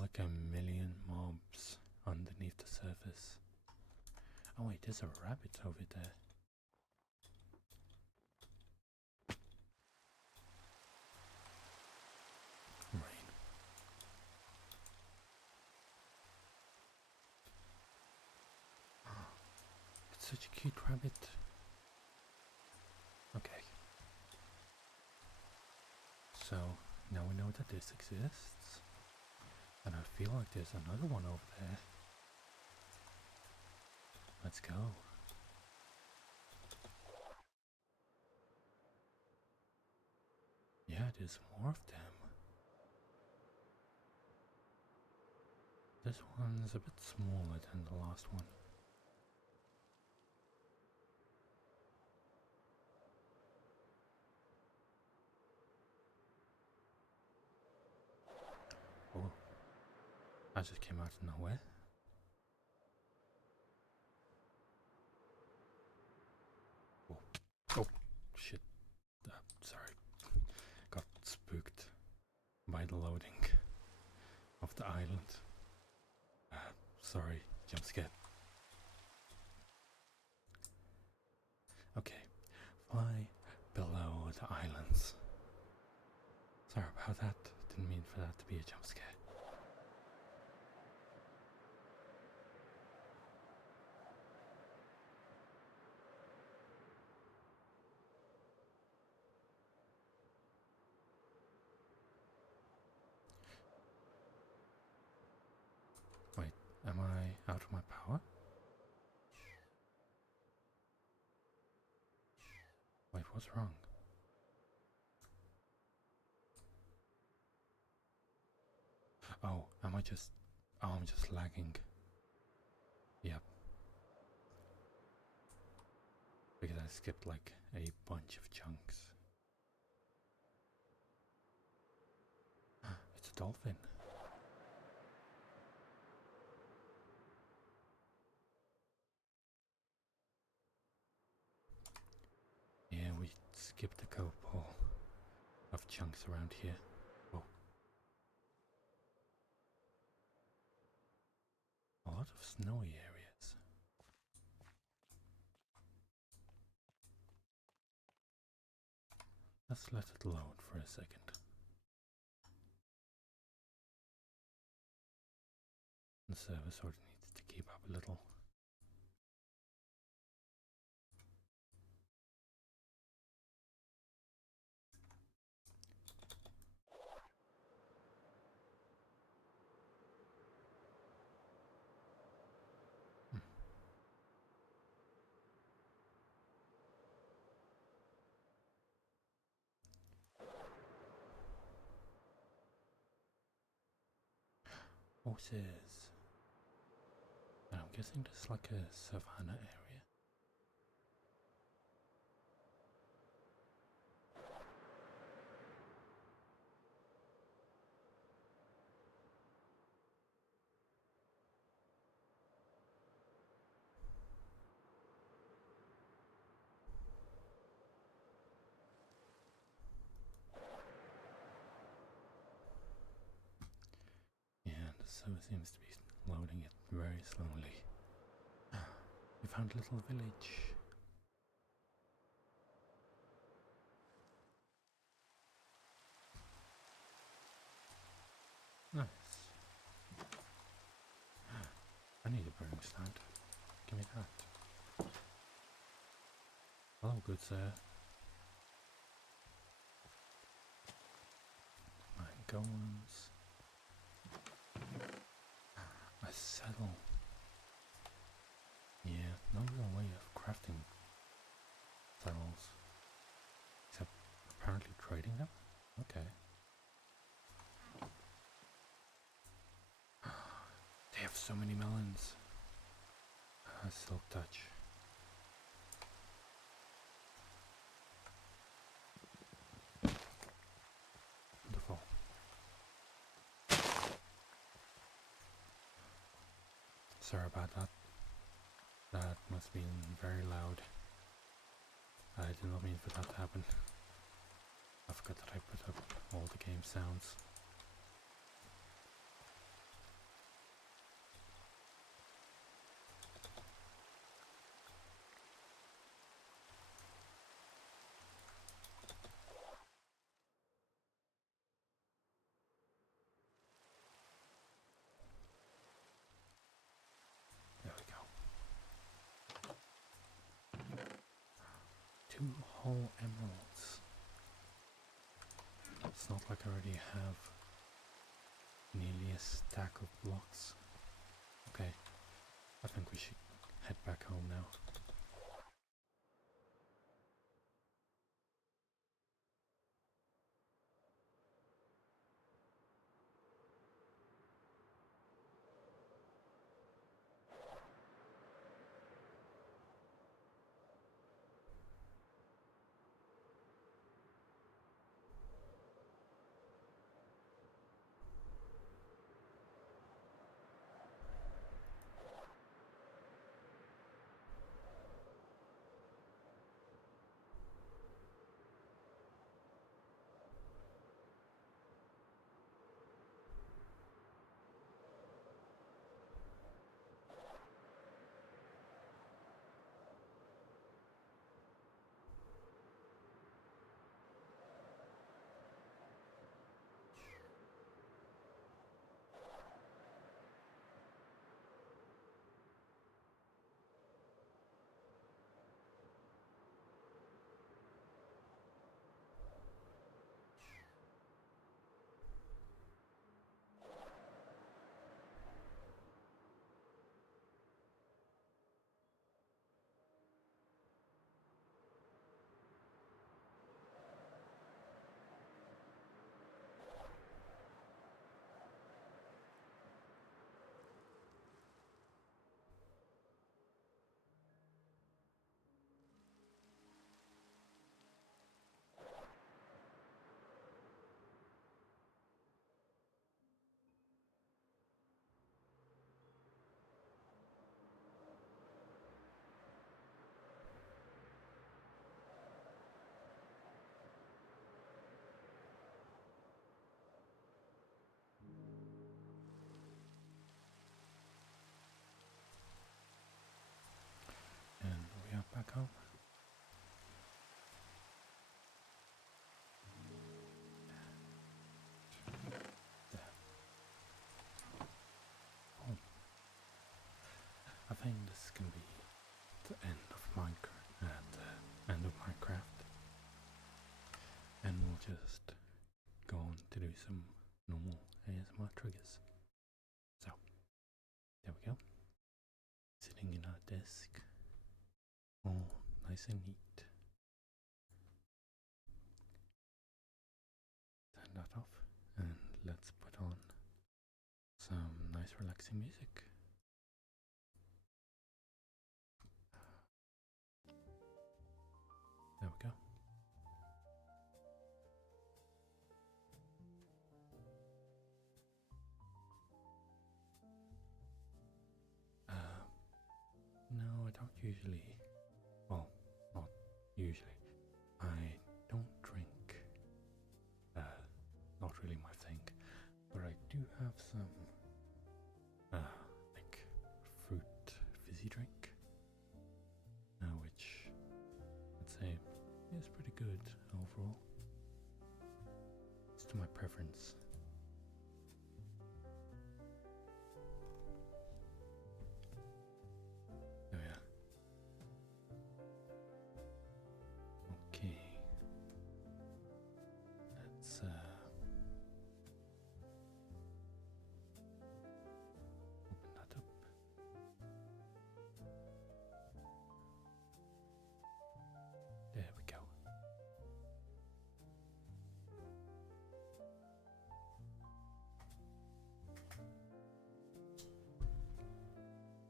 like a million mobs underneath the surface. Oh wait, there's a rabbit over there. Rain. It's such a cute rabbit. Okay. So now we know that this exists. And I feel like there's another one over there. Let's go. Yeah, there's more of them. This one's a bit smaller than the last one. Oh, that just came out of nowhere. Oh, oh shit. Sorry. Got spooked by the loading of the island. Sorry, jump scare. Okay, fly below the islands. Sorry about that. Didn't mean for that to be a jump scare. Wait, am I out of my power? Wait, what's wrong? Oh, am I just... Oh, I'm just lagging. Yep. Because I skipped like a bunch of chunks. dolphin. Yeah, we skipped a couple of chunks around here. Oh. A lot of snowy areas. Let's let it load for a second. The server sort of needs to keep up a little. Horses. I'm guessing this is like a savannah area. Yeah, the server seems to be loading it very slowly. We found a little village. Nice. I need a brewing stand. Give me that. Hello, good sir. Mine goes. A saddle. Yeah, no real way of crafting saddles. Except apparently trading them? Okay. They have so many melons. Silk touch. Wonderful. Sorry about that. That must have been very loud. I did not mean for that to happen. I forgot that I put up all the game sounds. There we go. 2 whole emeralds. It's not like I already have nearly a stack of blocks. Okay, I think we should head back home now. I'll just go on to do some normal ASMR triggers. So, there we go. Sitting in our desk, all nice and neat. Turn that off and let's put on some nice relaxing music. There we go. No, I don't usually. Well, not usually. I don't drink. Not really my thing. But I do have some, like, fruit fizzy drink. Which I'd say is pretty good overall. It's to my preference. Oh yeah. Okay. Let's open that up. There we go.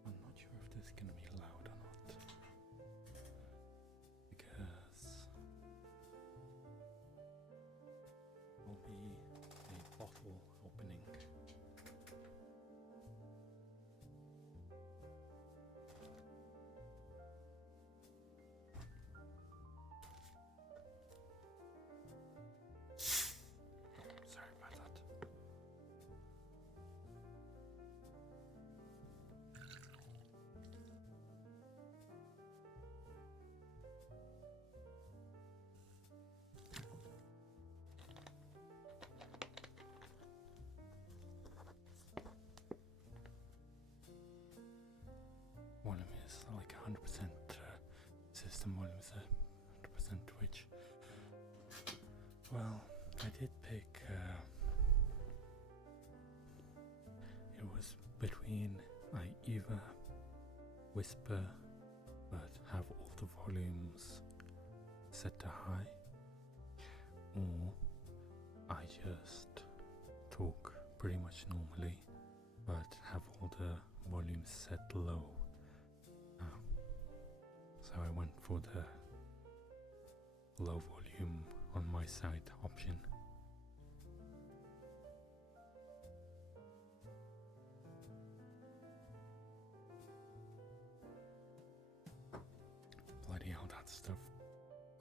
I'm not sure if this is going to be loud or not, because will be a bottle opening. Sorry about that. Volume is like 100% system volume is 100% Twitch. Well, I did pick. It was between I either whisper but have all the volumes set to high, or I just talk pretty much normally but have all the volumes set low. So I went for the low volume on my side option. Bloody hell, that stuff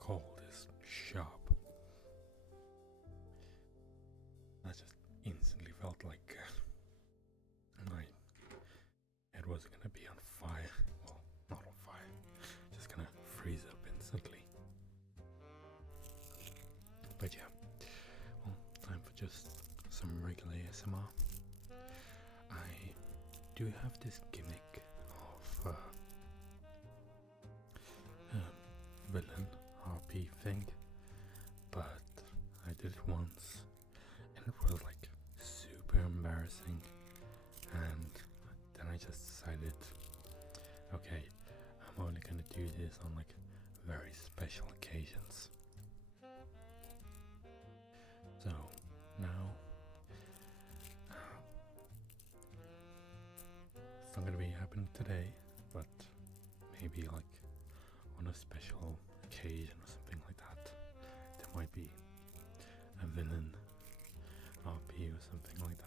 cold is sharp. I just instantly felt like my head was gonna be on fire. Well, not on fire, just gonna freeze up instantly. But yeah, well, time for just some regular ASMR. I do have this gimmick of villain RP thing, but I did it once and it was like super embarrassing, and then I just decided, okay, I'm only gonna do this on like very special occasions. So now it's not gonna be happening today, but maybe like on a special occasion or something like that, there might be a villain RP or something like that.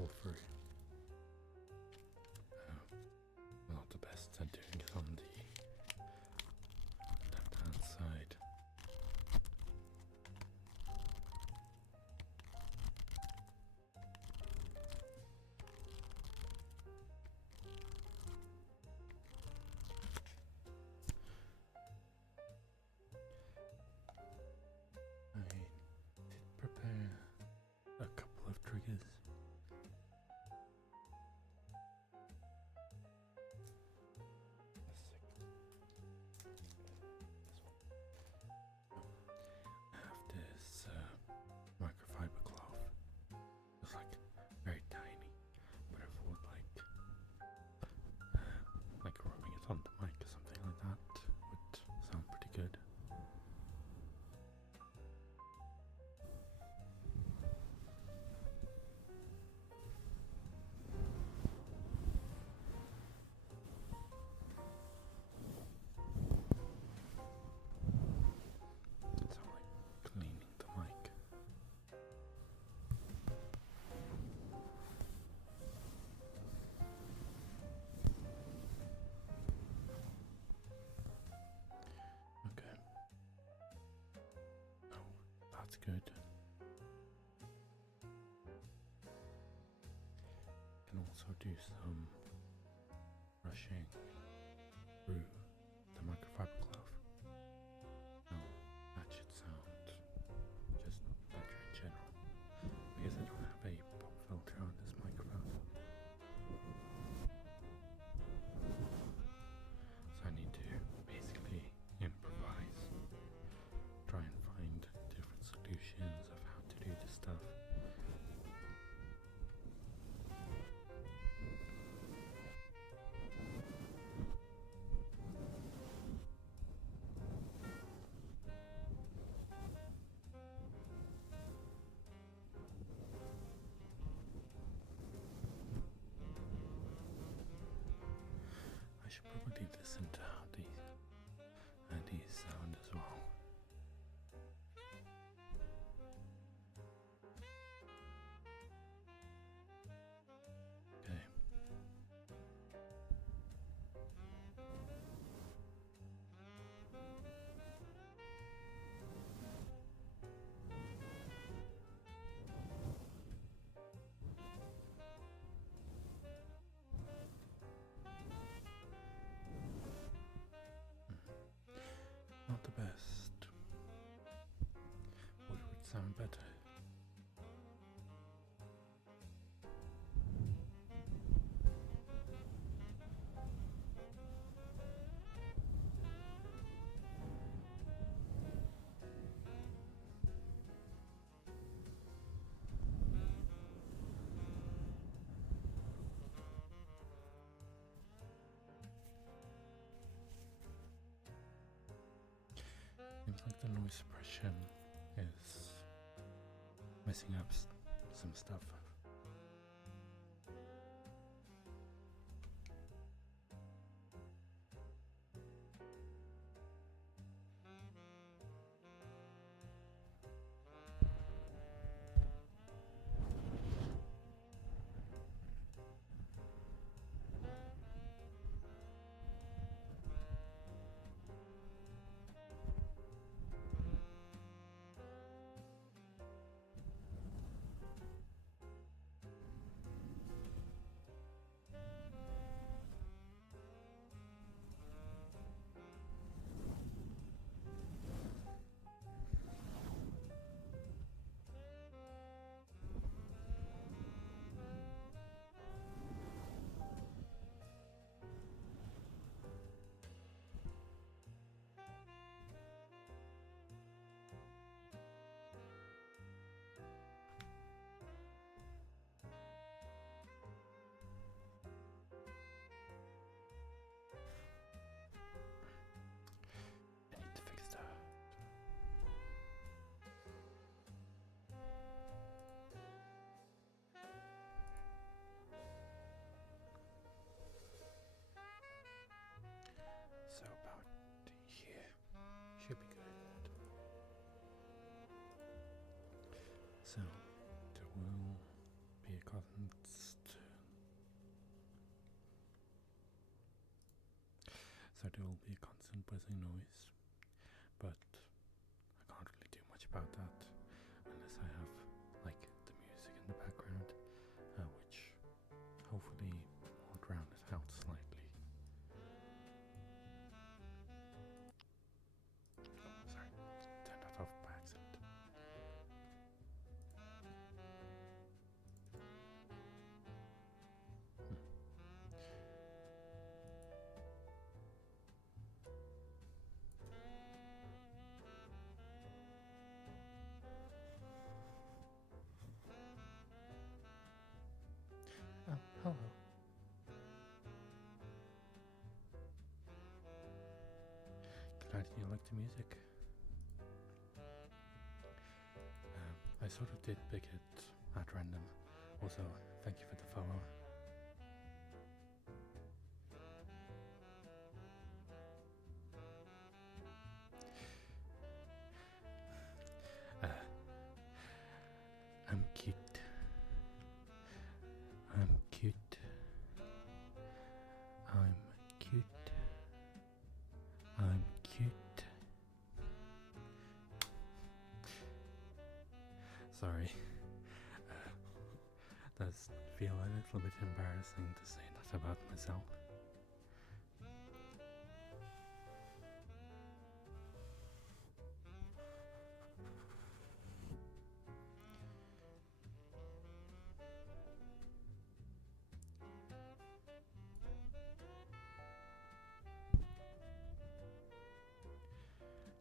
pull through. Not the best at doing it on the left hand side. I did prepare a couple of triggers. I have this microfiber cloth. It's like very tiny, but I thought like rubbing it on the mic or something like that would sound pretty good. So like cleaning the mic. Okay. Oh, that's good. Can also do some brushing through the microfiber cloth. Oh, that should sound just better in general. Because I don't have a pop filter on this microphone. So I need to basically improvise. Try and find different solutions of how to do this stuff. I should probably listen to how these sound as well. Okay. Not the best. What would sound better? Seems like the noise suppression is messing up some stuff. so there will be a constant buzzing noise, but I can't really do much about that unless I have like the music in the background, which hopefully will drown it out slightly. Sorry, turned that off by accident. Oh, hello. Glad you like the music. I sort of did pick it at random. Also, thank you for the follow. I'm cute. I'm cute. I'm cute. I'm cute. Sorry. Does feel a little bit embarrassing to say that about myself.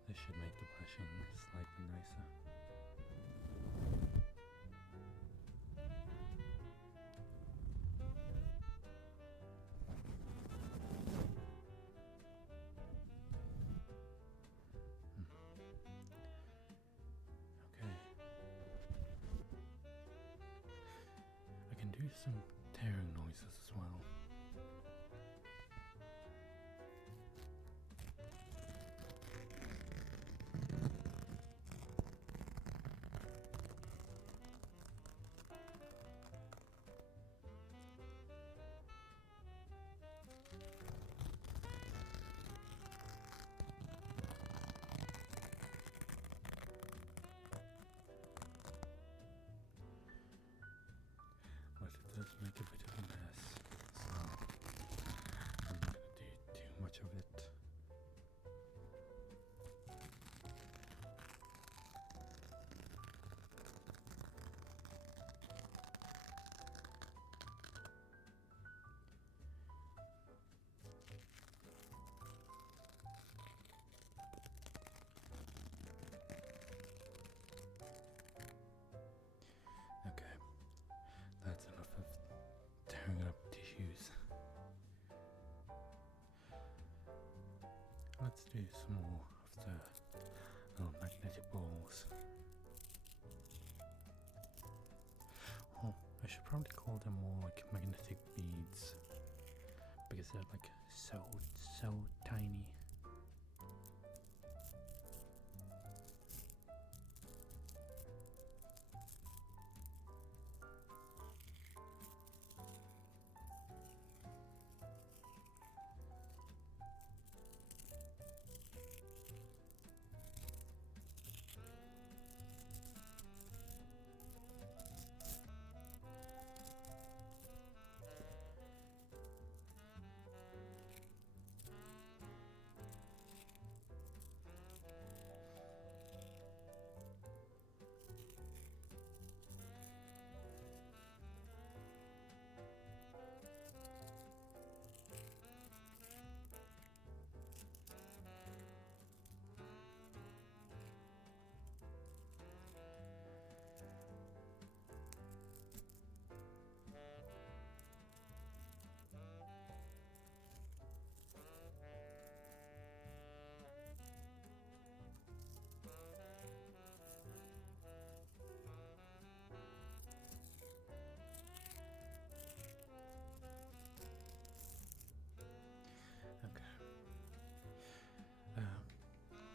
This should make the brushing slightly nicer. Okay. I can do some tearing noises as well. But it does make a bit of a mess, so I'm not going to do too much of it. Okay, that's enough of tearing up tissues. Let's do some more of the little magnetic balls. Oh, I should probably call them more like magnetic beads because they're like so tiny.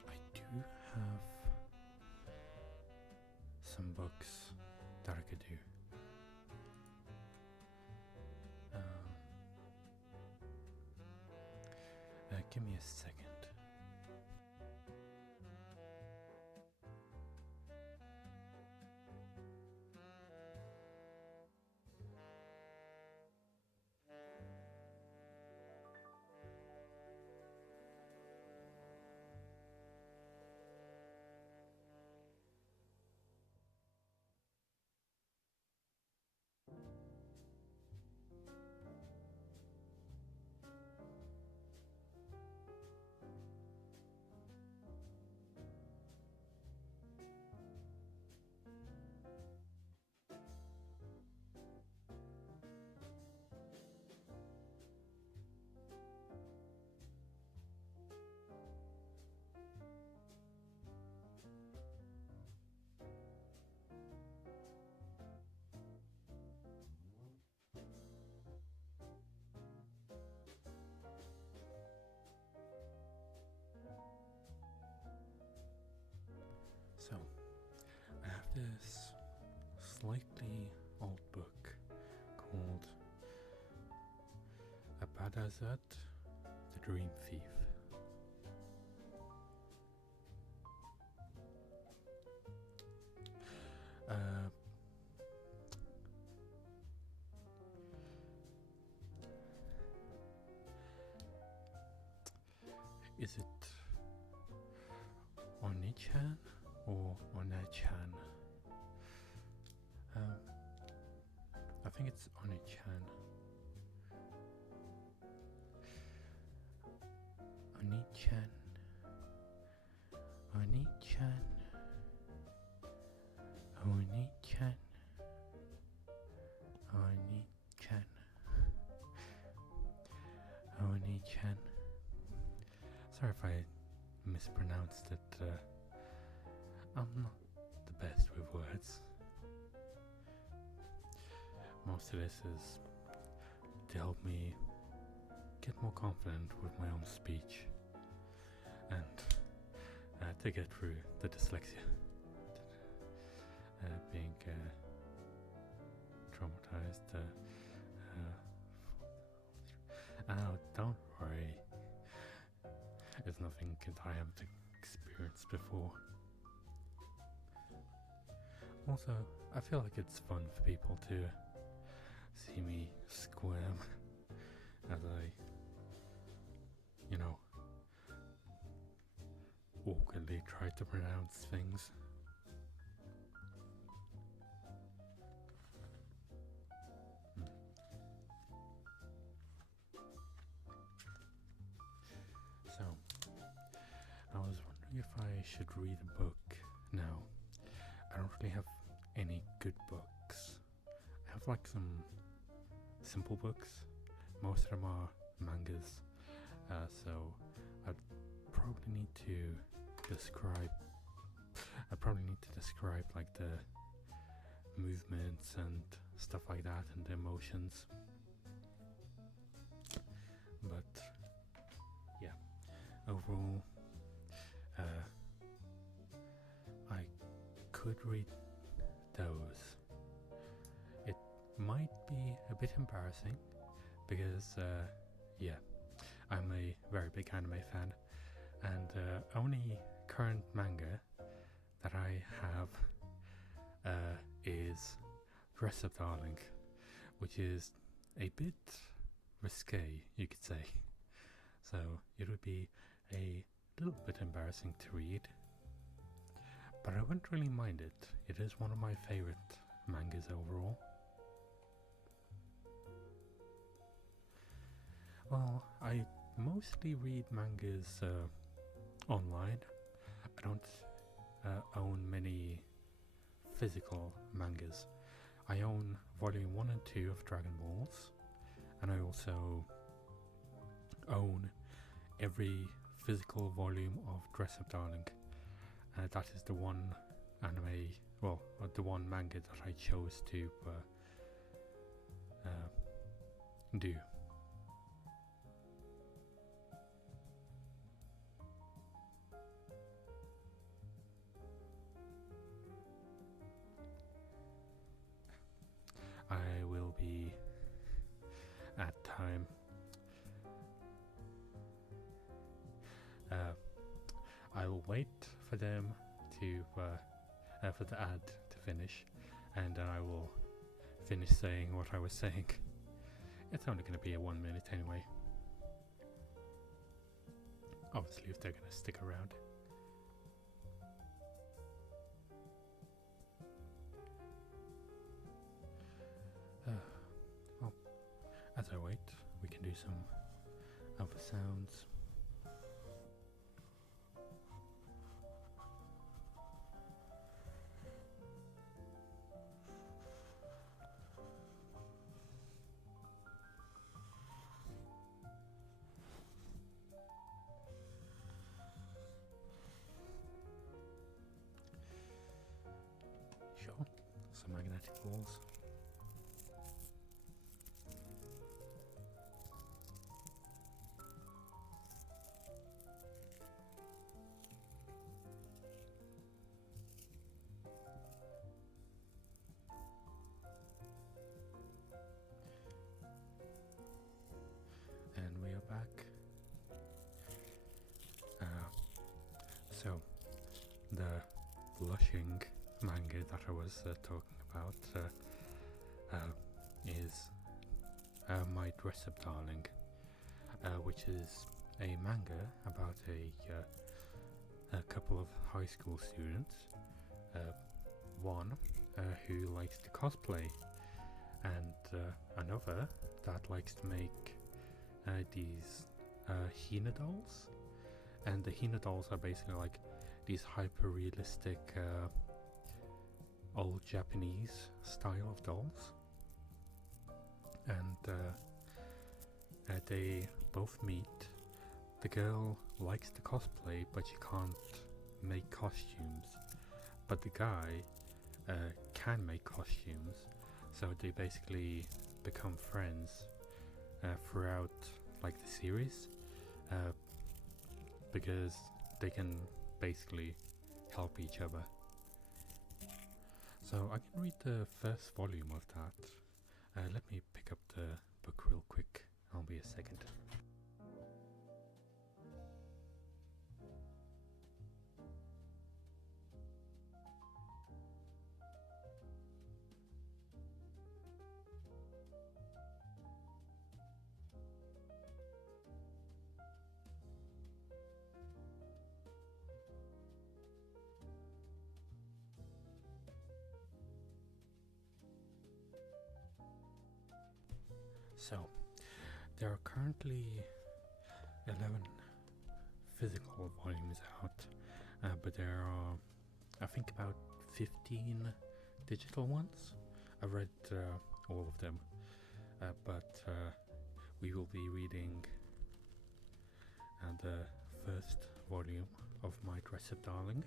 I do have some books that I could do. Give me a second. So, I have this slightly old book called Abadazat, the Dream Thief. Is it Onichan or Onechan? I think it's Onichan. Onichan. Onichan. Onichan. Onichan. Onichan. Sorry if I mispronounced it. I'm not the best with words. Most of this is to help me get more confident with my own speech and to get through the dyslexia. Being traumatized. Oh, don't worry. It's nothing that I haven't experienced before. Also, I feel like it's fun for people to see me squirm as I, awkwardly try to pronounce things. So, I was wondering if I should read a book now. I don't really have any good books. I have like some simple books. Most of them are mangas. So I'd probably need to describe like the movements and stuff like that and the emotions. But yeah, overall, I could read those. It might be a bit embarrassing because, I'm a very big anime fan, and only current manga that I have is Dress Up Darling, which is a bit risque, you could say. So it would be a little bit embarrassing to read, but I wouldn't really mind it. It is one of my favorite mangas overall. Well, I mostly read mangas online. I don't own many physical mangas. I own volume 1 and 2 of Dragon Balls, and I also own every physical volume of Dress Up Darling. That is the one the one manga that I chose to do. I will be at time I will wait for them to for the ad to finish, and then I will finish saying what I was saying. It's only going to be a 1 minute anyway. Obviously, if they're going to stick around. Well, as I wait, we can do some other sounds. Sure, some magnetic balls. And we are back. So, the blushing manga that I was talking about is My Dress Up Darling, which is a manga about a couple of high school students. One who likes to cosplay, and another that likes to make these Hina dolls. And the Hina dolls are basically like these hyper-realistic old Japanese style of dolls. And they both meet. The girl likes to cosplay, but she can't make costumes. But the guy can make costumes, so they basically become friends throughout like the series, because they can basically help each other. So I can read the first volume of that. Let me pick up the book real quick. I'll be a second. So, there are currently 11 physical volumes out, but there are, I think, about 15 digital ones. I've read all of them, but we will be reading the first volume of My Dress Up Darling.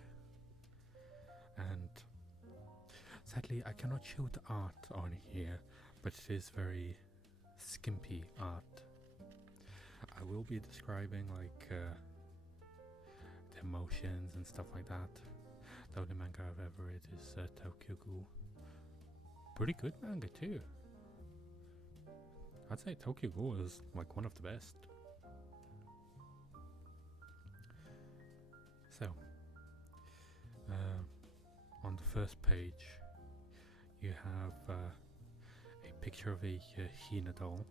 And sadly, I cannot show the art on here, but it is very skimpy art. I will be describing like the emotions and stuff like that. The only manga I've ever read is Tokyo Ghoul. Pretty good manga too. I'd say Tokyo Ghoul is like one of the best. So, on the first page you have a picture of a Hina doll,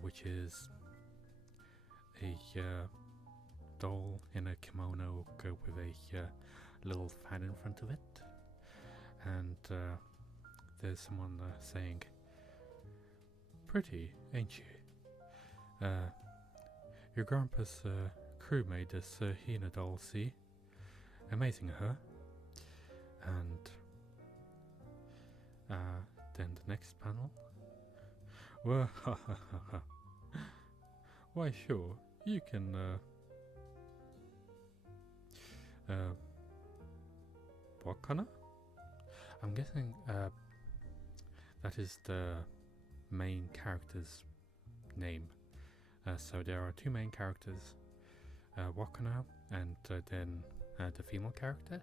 which is a doll in a kimono with a little fan in front of it, and there's someone saying, "Pretty, ain't you? Your grandpa's crew made this Hina doll, see? Amazing, huh?" And then the next panel. Well, why sure, you can Wakana? I'm guessing that is the main character's name. So there are two main characters, Wakana and then the female character.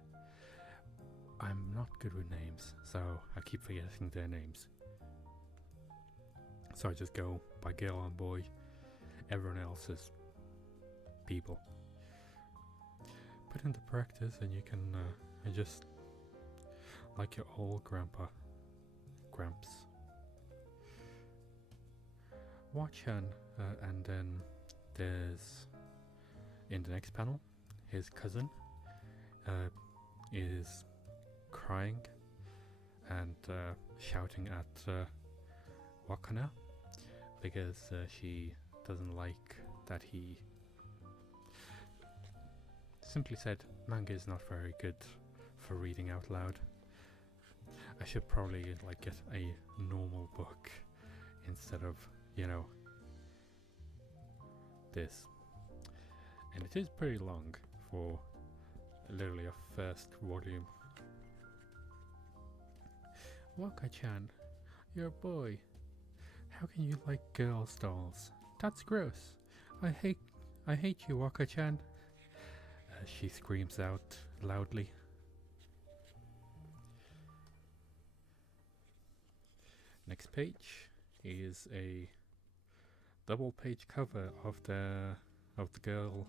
I'm not good with names, so I keep forgetting their names. So I just go by girl and boy, everyone else is people. put into practice and you can just like your old Gramps. Watchan, and then there's in the next panel, his cousin is crying and shouting at Wakana because she doesn't like that he simply said manga is not very good for reading out loud. I should probably like get a normal book instead of, you know, this. And it is pretty long for literally a first volume. Waka-chan, you're a boy. How can you like girls' dolls? That's gross. I hate you, Waka-chan. She screams out loudly. Next page is a double page cover of the girl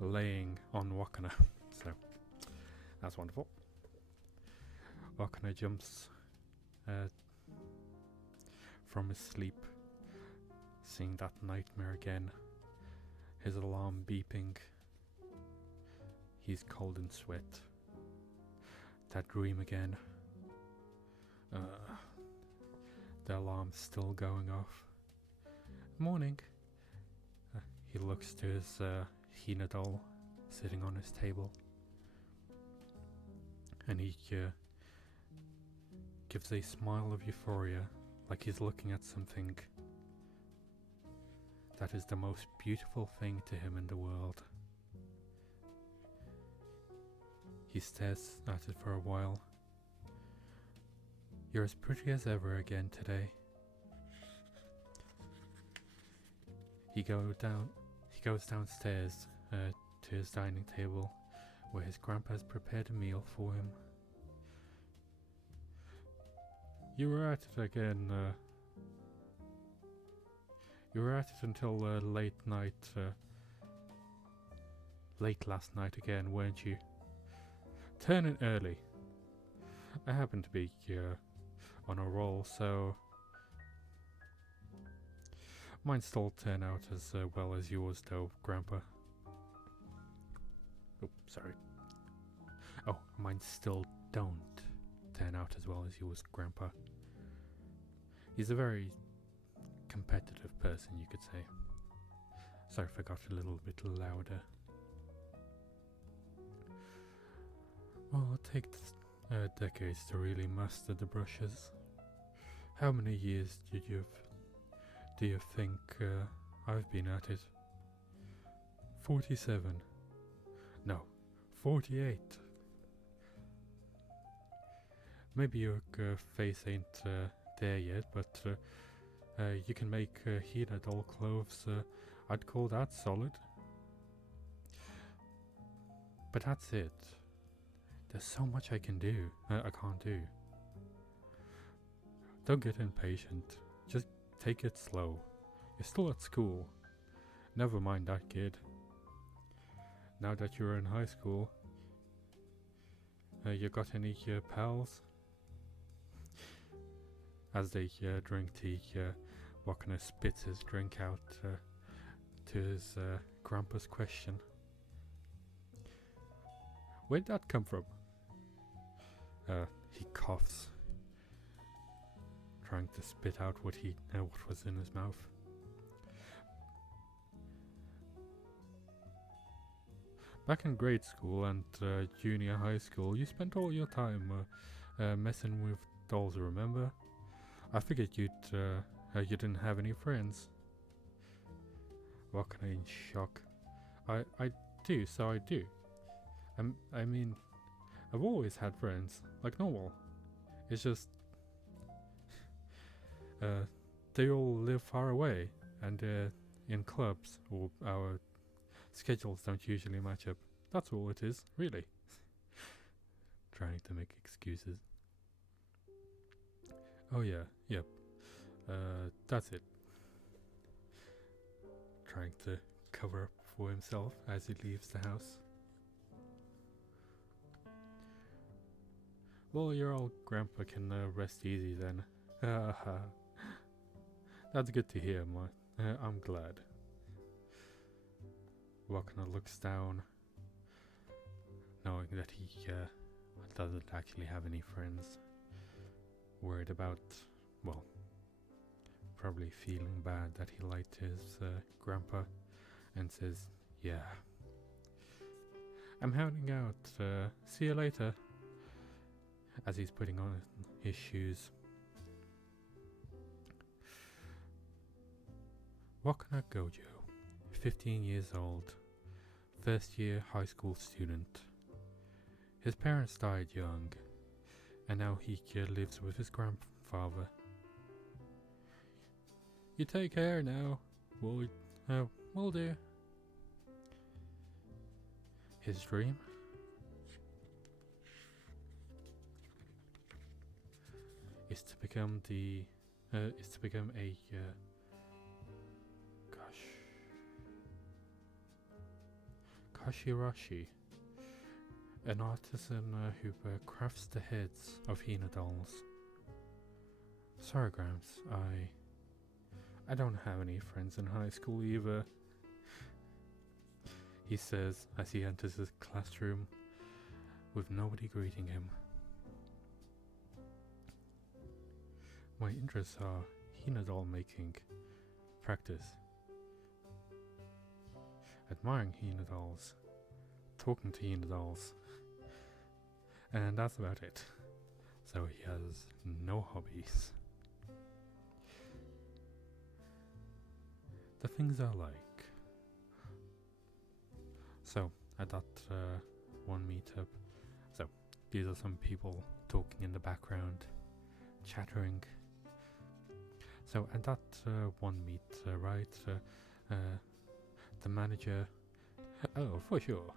laying on Wakana. So that's wonderful. Wakana jumps from his sleep, seeing that nightmare again. His alarm beeping. He's cold in sweat. That dream again. The alarm's still going off. Morning. He looks to his Hina doll sitting on his table. And he gives a smile of euphoria, like he's looking at something that is the most beautiful thing to him in the world. He stares at it for a while. You're as pretty as ever again today. He goes downstairs to his dining table, where his grandpa has prepared a meal for him. You were at it again. You were at it until late last night again, weren't you? Turn in early. I happen to be on a roll, so mine still turn out as well as yours, though, Grandpa. Oh, sorry. Oh, mine still don't turn out as well as yours, Grandpa. He's a very competitive person, you could say. Sorry if I got a little bit louder. Well, it takes decades to really master the brushes. How many years do you think I've been at it? 47. No, 48. Maybe your face ain't there yet, but you can make Hina doll clothes. I'd call that solid. But that's it. There's so much I can't do. Don't get impatient. Just take it slow. You're still at school. Never mind that, kid. Now that you're in high school, you got any pals? As they drink tea, Wakana spits his drink out to his grandpa's question. Where'd that come from? He coughs, trying to spit out what was in his mouth. Back in grade school and junior high school, you spent all your time messing with dolls, remember? I figured you didn't have any friends. Wakana in shock. I do, so I do. I mean, I've always had friends, like normal. It's just they all live far away and in clubs, or our schedules don't usually match up. That's all it is, really. Trying to make excuses. Oh yeah, yep. That's it. Trying to cover up for himself as he leaves the house. Well, your old grandpa can rest easy then. That's good to hear, I'm glad. Wakana looks down, knowing that he doesn't actually have any friends. Worried about, well, probably feeling bad that he liked his grandpa, and says, "Yeah, I'm heading out. See you later." As he's putting on his shoes. Wakana Gojo, 15 years old, first year high school student. His parents died young, and now he lives with his grandfather. "You take care now, will do." His dream? Is to become a Kashirashi, an artisan who crafts the heads of Hina dolls. "Sorry, Gramps, I don't have any friends in high school either," he says as he enters his classroom with nobody greeting him. "My interests are Hina doll making, practice, admiring Hina dolls, talking to Hina dolls, and that's about it. So he has no hobbies. The things I like." So at that one meetup, so these are some people talking in the background, chattering. So at that one meet, the manager, "Oh, for sure.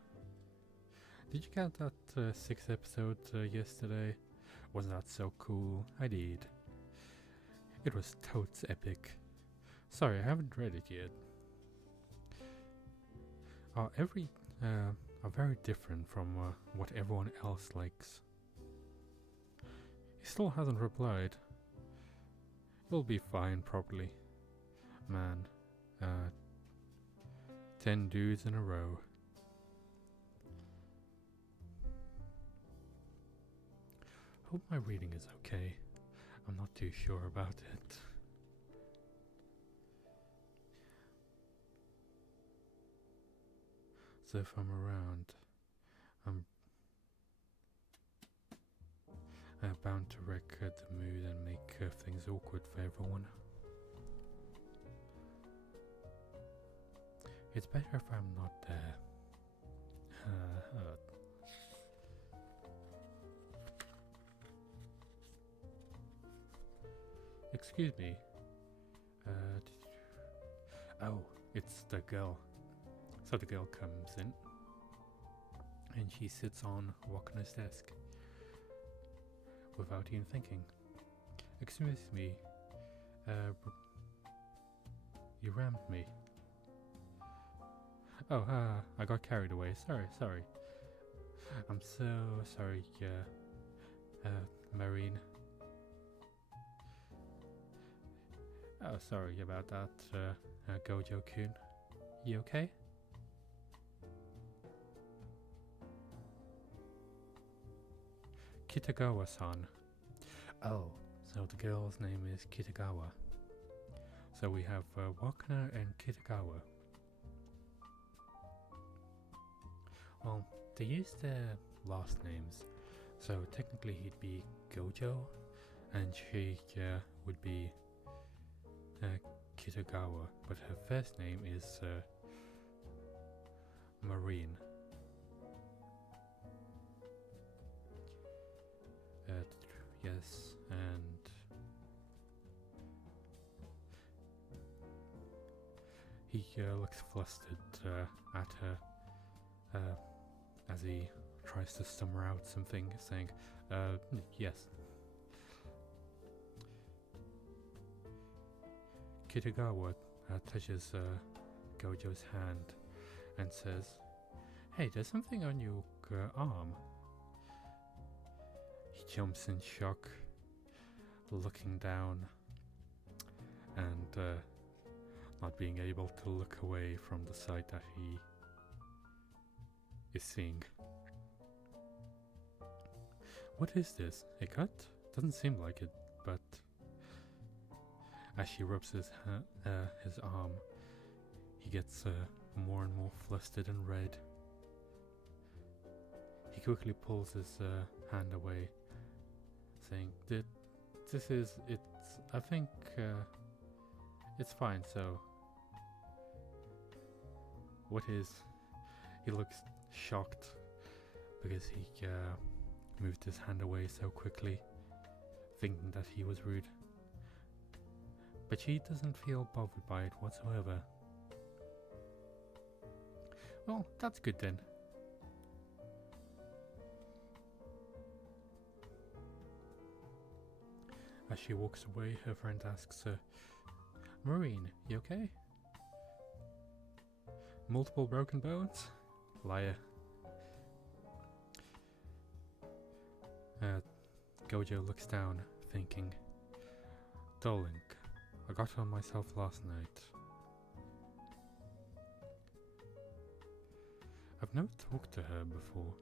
Did you get that 6th episode yesterday? Wasn't that so cool? I did. It was totes epic. Sorry, I haven't read it yet. Are very different from what everyone else likes." He still hasn't replied. "You'll be fine, probably. Man, 10 dudes in a row." Hope my reading is okay. I'm not too sure about it. So if I'm around, I'm bound to wreck the mood and make things awkward for everyone. It's better if I'm not there. Excuse me. Oh, it's the girl. So the girl comes in, and she sits on Wakana's desk without even thinking. "Excuse me, you rammed me." "Oh, I got carried away. Sorry. I'm so sorry, Marine. Oh, sorry about that, Gojo-kun. You okay?" "Kitagawa-san." Oh, so the girl's name is Kitagawa. So we have Wakana and Kitagawa. Well, they use their last names, so technically he'd be Gojo, and she would be Kitagawa, but her first name is Marine. Yes, and he looks flustered at her as he tries to stammer out something, saying, "Yes." Kitagawa touches Gojo's hand and says, "Hey, there's something on your arm." He jumps in shock, looking down and not being able to look away from the sight that he is seeing. What is this? A cut? Doesn't seem like it, but as she rubs his arm, he gets more and more flustered and red. He quickly pulls his hand away, saying, I think it's fine, so what is..." He looks shocked because he moved his hand away so quickly, thinking that he was rude. But she doesn't feel bothered by it whatsoever. Well, that's good then. As she walks away, her friend asks her, "Marine, you okay? Multiple broken bones?" Liar. Gojo looks down, thinking, "Darling, I got on myself last night. I've never talked to her before."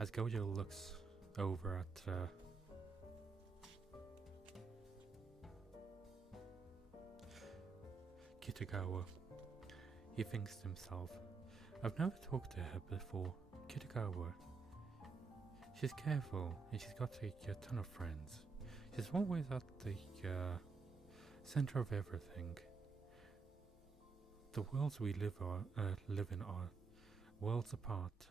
As Gojo looks over at Kitagawa, he thinks to himself, "I've never talked to her before. Kitagawa. She's careful and she's got a ton of friends. She's always at the center of everything. The worlds we live in are worlds apart."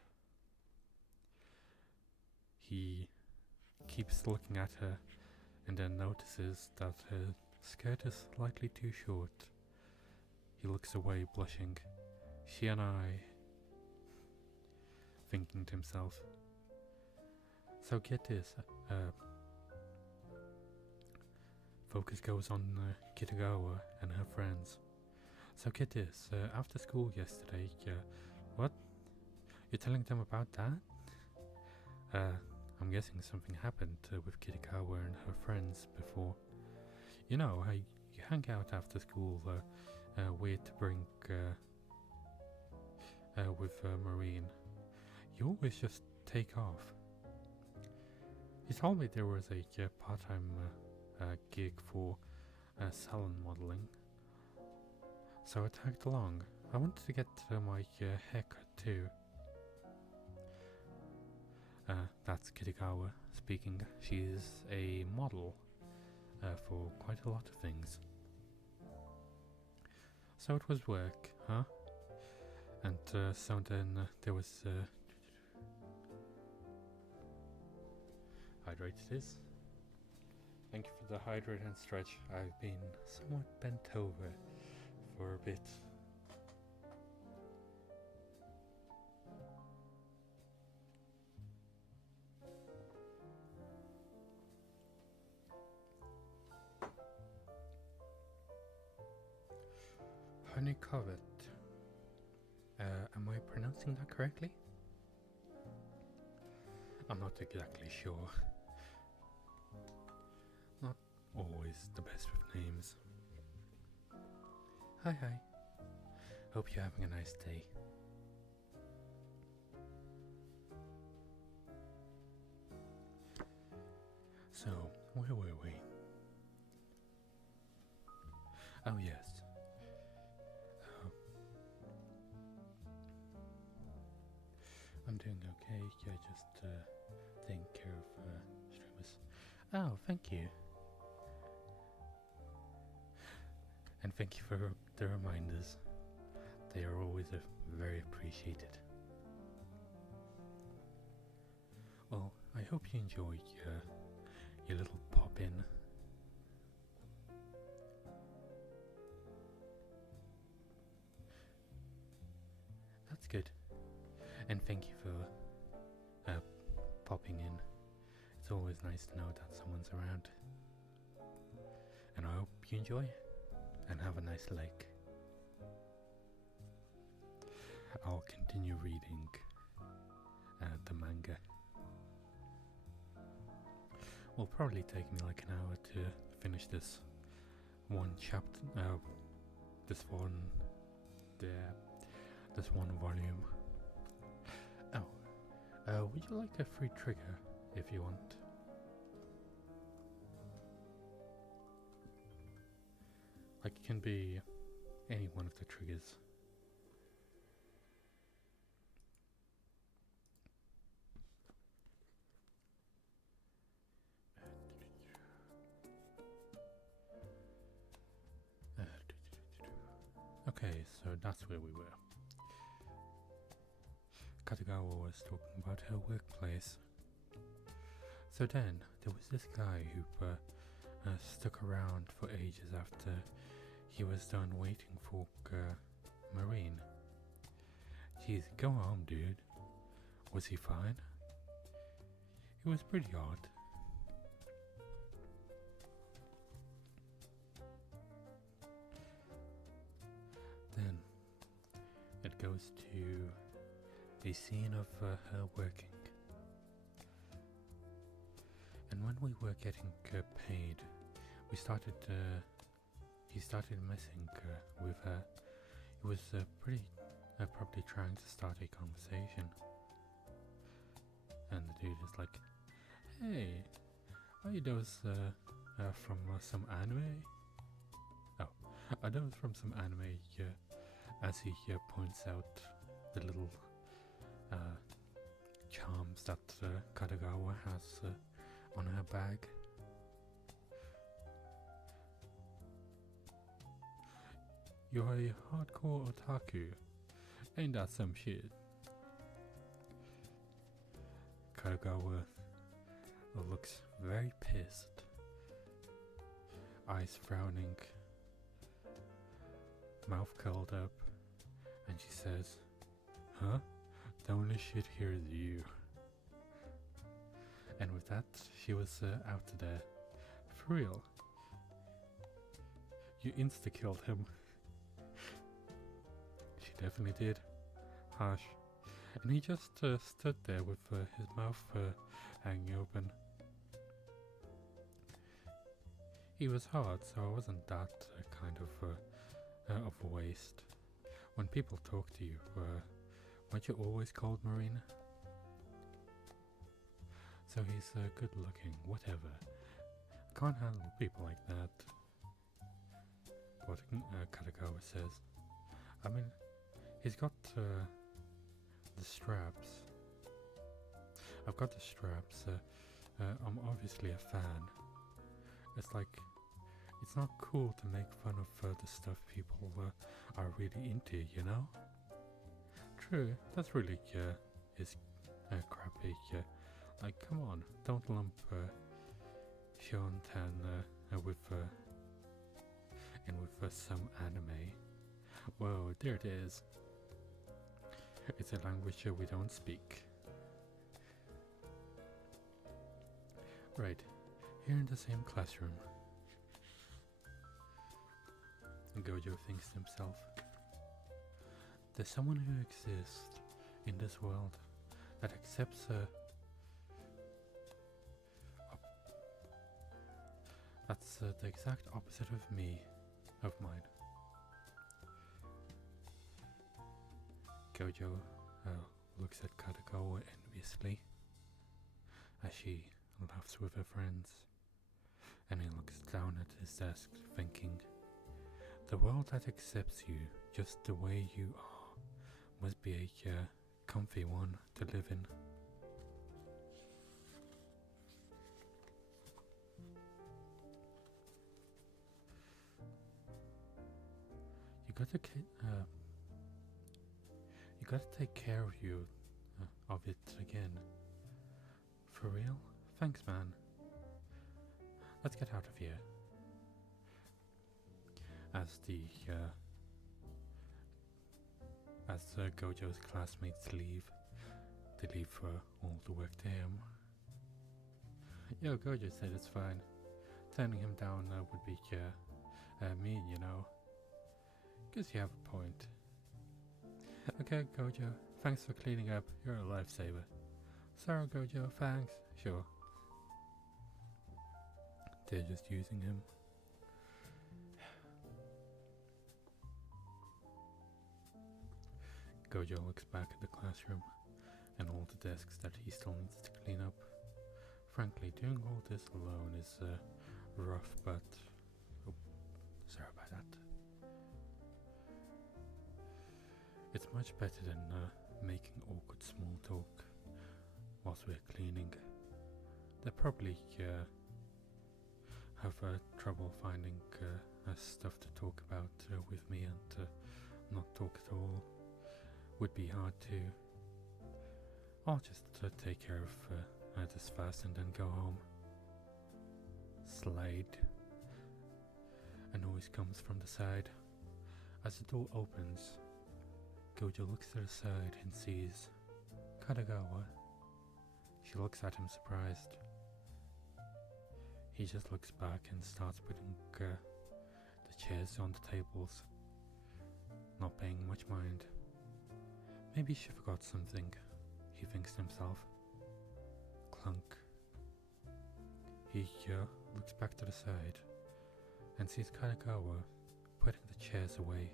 He keeps looking at her and then notices that her skirt is slightly too short. He looks away, blushing. She and I, thinking to himself. So get this, focus goes on Kitagawa and her friends. So get this, after school yesterday, what? You're telling them about that? I'm guessing something happened with Kitagawa and her friends before. You know, how you hang out after school, weird to bring with Marine. You always just take off. He told me there was a part-time gig for salon modeling, so I tagged along. I wanted to get my haircut too. That's Kitagawa speaking. She's a model for quite a lot of things. So it was work, huh? And so then there was... hydrate it is. Thank you for the hydrate and stretch. I've been somewhat bent over for a bit. Honey Covet. Am I pronouncing that correctly? I'm not exactly sure. Not always the best with names. Hi. Hope you're having a nice day. So, where were we? Oh yes. I'm doing okay. Yeah, just taking care of streamers. Oh, thank you. And thank you for the reminders. They are always very appreciated. Well, I hope you enjoy your little pop-in. That's good. And thank you for popping in. It's always nice to know that someone's around. And I hope you enjoy and have a nice lake. I'll continue reading the manga. will probably take me like an hour to finish this one chapter, this one, this one volume. Oh, would you like a free trigger if you want? Like, it can be any one of the triggers. Okay, so that's where we were. Katagawa was talking about her workplace. So then, there was this guy who stuck around for ages after he was done waiting for Marine. Jeez, go home, dude. Was he fine? It was pretty odd. Then, it goes to a scene of her working. And when we were getting paid, he started messing with her. He was probably trying to start a conversation. And the dude is like, "Hey, are you those from some anime?" Oh, are those from some anime? As he points out the little charms that Katagawa has on her bag. You're a hardcore otaku. Ain't that some shit? Katagawa looks very pissed. Eyes frowning. Mouth curled up. And she says, "Huh? The only shit here is you." And with that, she was out of there. For real. You insta-killed him. She definitely did. Harsh. And he just stood there with his mouth hanging open. He was hard, so I wasn't that kind of a waste. When people talk to you, weren't you always called Marina? So he's good looking, whatever. I can't handle people like that. What Katagawa says. I mean, he's got the straps. I've got the straps. I'm obviously a fan. It's like, it's not cool to make fun of the stuff people are really into, you know? True, that's really is crappy. Like, come on, don't lump Shonen with some anime. Whoa, there it is. It's a language we don't speak. Right, here in the same classroom. Gojo thinks to himself, there's someone who exists in this world that accepts that's the exact opposite of me, of mine. Gojo looks at Katagawa enviously as she laughs with her friends, and he looks down at his desk thinking, the world that accepts you just the way you are must be a comfy one to live in. You gotta take care of it again. For real? Thanks, man. Let's get out of here. As Gojo's classmates leave, they leave all the work to him. Yo, Gojo said it's fine. Turning him down would be mean, you know. Guess you have a point. Okay, Gojo, thanks for cleaning up. You're a lifesaver. Sorry, Gojo, thanks. Sure. They're just using him. Gojo looks back at the classroom and all the desks that he still needs to clean up. Frankly, doing all this alone is rough, but... Oh, sorry about that. It's much better than making awkward small talk whilst we're cleaning. They probably have trouble finding stuff to talk about with me, and not talk at all would be hard too. I'll just take care of this first and then go home. Slade. A noise comes from the side. As the door opens, Gojo looks to the side and sees Katagawa. She looks at him surprised. He just looks back and starts putting the chairs on the tables, not paying much mind. Maybe she forgot something, he thinks to himself. Clunk. He looks back to the side and sees Katagawa putting the chairs away.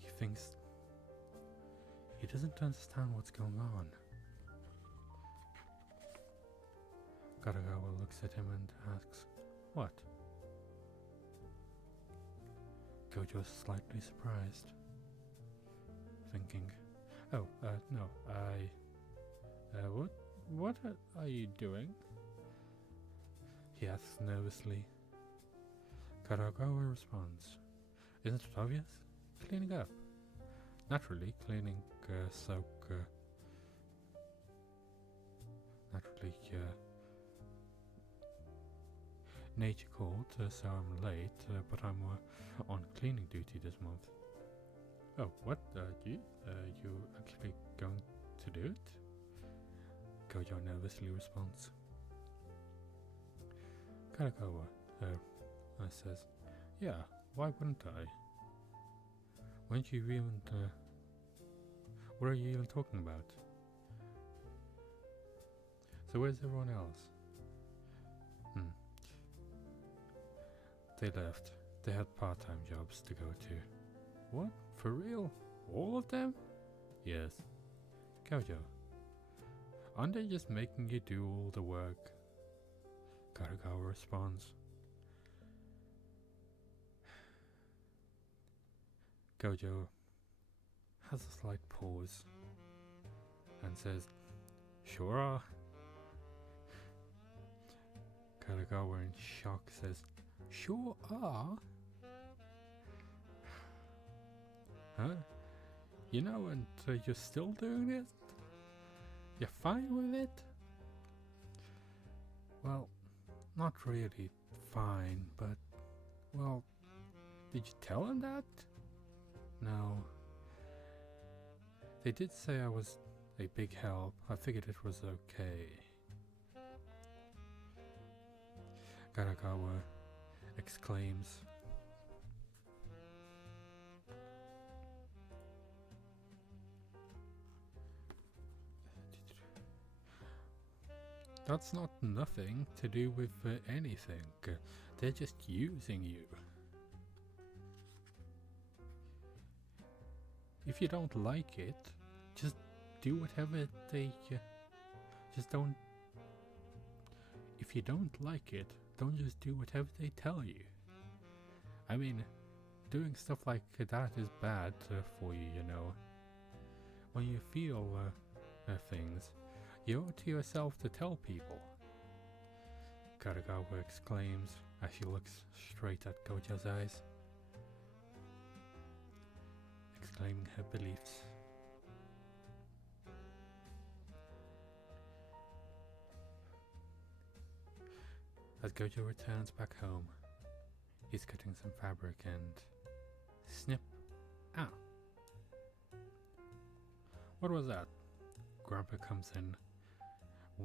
He thinks he doesn't understand what's going on. Katagawa looks at him and asks, "What?" Gojo is slightly surprised, thinking, "Oh, no, what are you doing?" He asks nervously. Katagawa responds, "Isn't it obvious? Cleaning up." Naturally, cleaning nature called, so I'm late, but I'm on cleaning duty this month. Oh, what? You actually going to do it? Gojo nervously responds. Katagawa says, "Yeah, why wouldn't I? Weren't you even, what are you even talking about? So where's everyone else?" They left. They had part-time jobs to go to. What? For real? All of them? Yes. Gojo, aren't they just making you do all the work? Katagawa responds. Gojo has a slight pause and says, "Sure are." Katagawa in shock says, "Sure are? Huh? You know, and you're still doing it? You're fine with it?" Well, not really fine, but, well, did you tell him that? No. They did say I was a big help. I figured it was okay. Katagawa exclaims. That's not nothing to do with anything. They're just using you. If you don't like it, just do whatever they... just don't... If you don't like it, don't just do whatever they tell you. I mean, doing stuff like that is bad for you, you know. When you feel things, you owe it to yourself to tell people. Katagawa exclaims as she looks straight at Gojo's eyes, exclaiming her beliefs. As Gojo returns back home, he's cutting some fabric and snip. Ah! What was that? Grandpa comes in,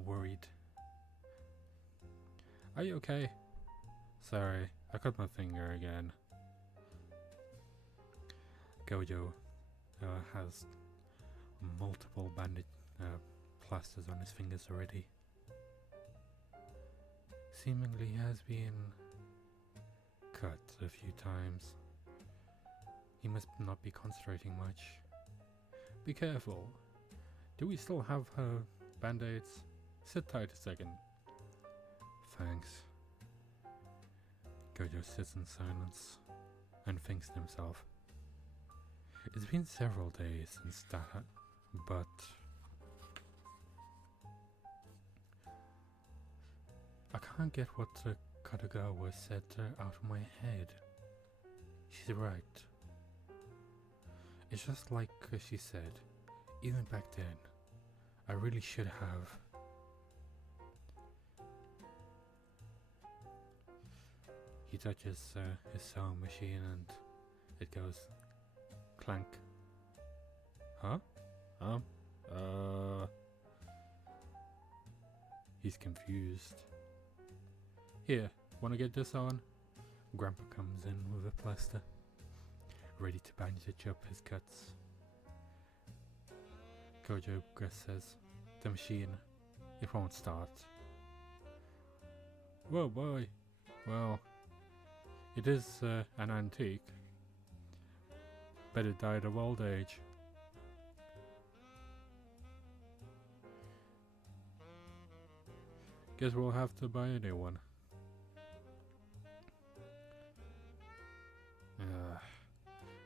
worried. Are you okay? Sorry, I cut my finger again. Gojo has multiple bandage plasters on his fingers already. seemingly has been cut a few times. He must not be concentrating much. Be careful. Do we still have her band-aids? Sit tight a second. Thanks. Gojo sits in silence and thinks to himself. It's been several days since that, but I can't get what Katagawa said out of my head. She's right. It's just like she said, even back then, I really should have. He touches his sewing machine and it goes clank. Huh? He's confused. Here, wanna get this on? Grandpa comes in with a plaster, ready to bandage up his cuts. Gojo says, the machine, it won't start. Whoa boy, well, it is an antique. Bet it died of old age. Guess we'll have to buy a new one.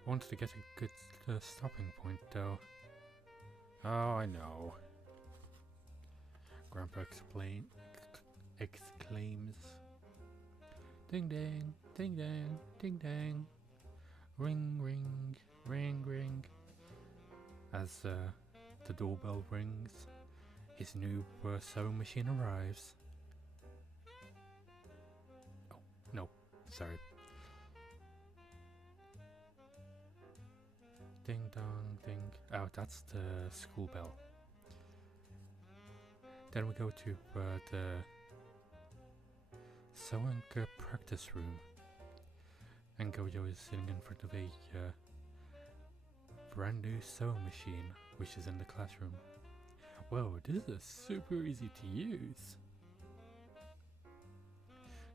Wanted to get a good stopping point though. Oh, I know. Grandpa exclaims. Ding dang, ding dang, ding dang. Ring ring, ring ring. As the doorbell rings, his new sewing machine arrives. Oh, no, sorry. Ding dong ding. Oh, that's the school bell. Then we go to the sewing practice room. And Gojo is sitting in front of a brand new sewing machine, which is in the classroom. Whoa, this is super easy to use.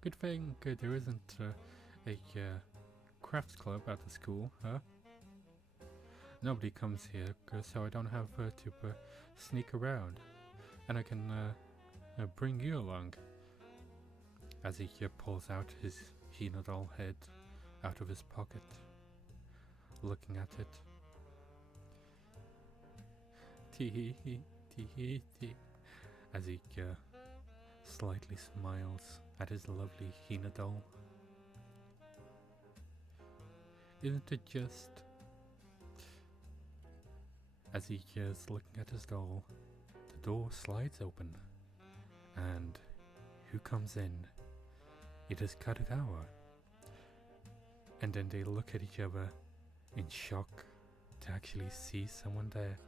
Good thing there isn't a crafts club at the school, huh? Nobody comes here, so I don't have to sneak around. And I can bring you along. As he pulls out his Hina doll head out of his pocket, looking at it. Tee hee tee tee, as he slightly smiles at his lovely Hina doll. Isn't it just? As he is looking at his doll, the door slides open, and who comes in? It is Katagawa. And then they look at each other in shock to actually see someone there.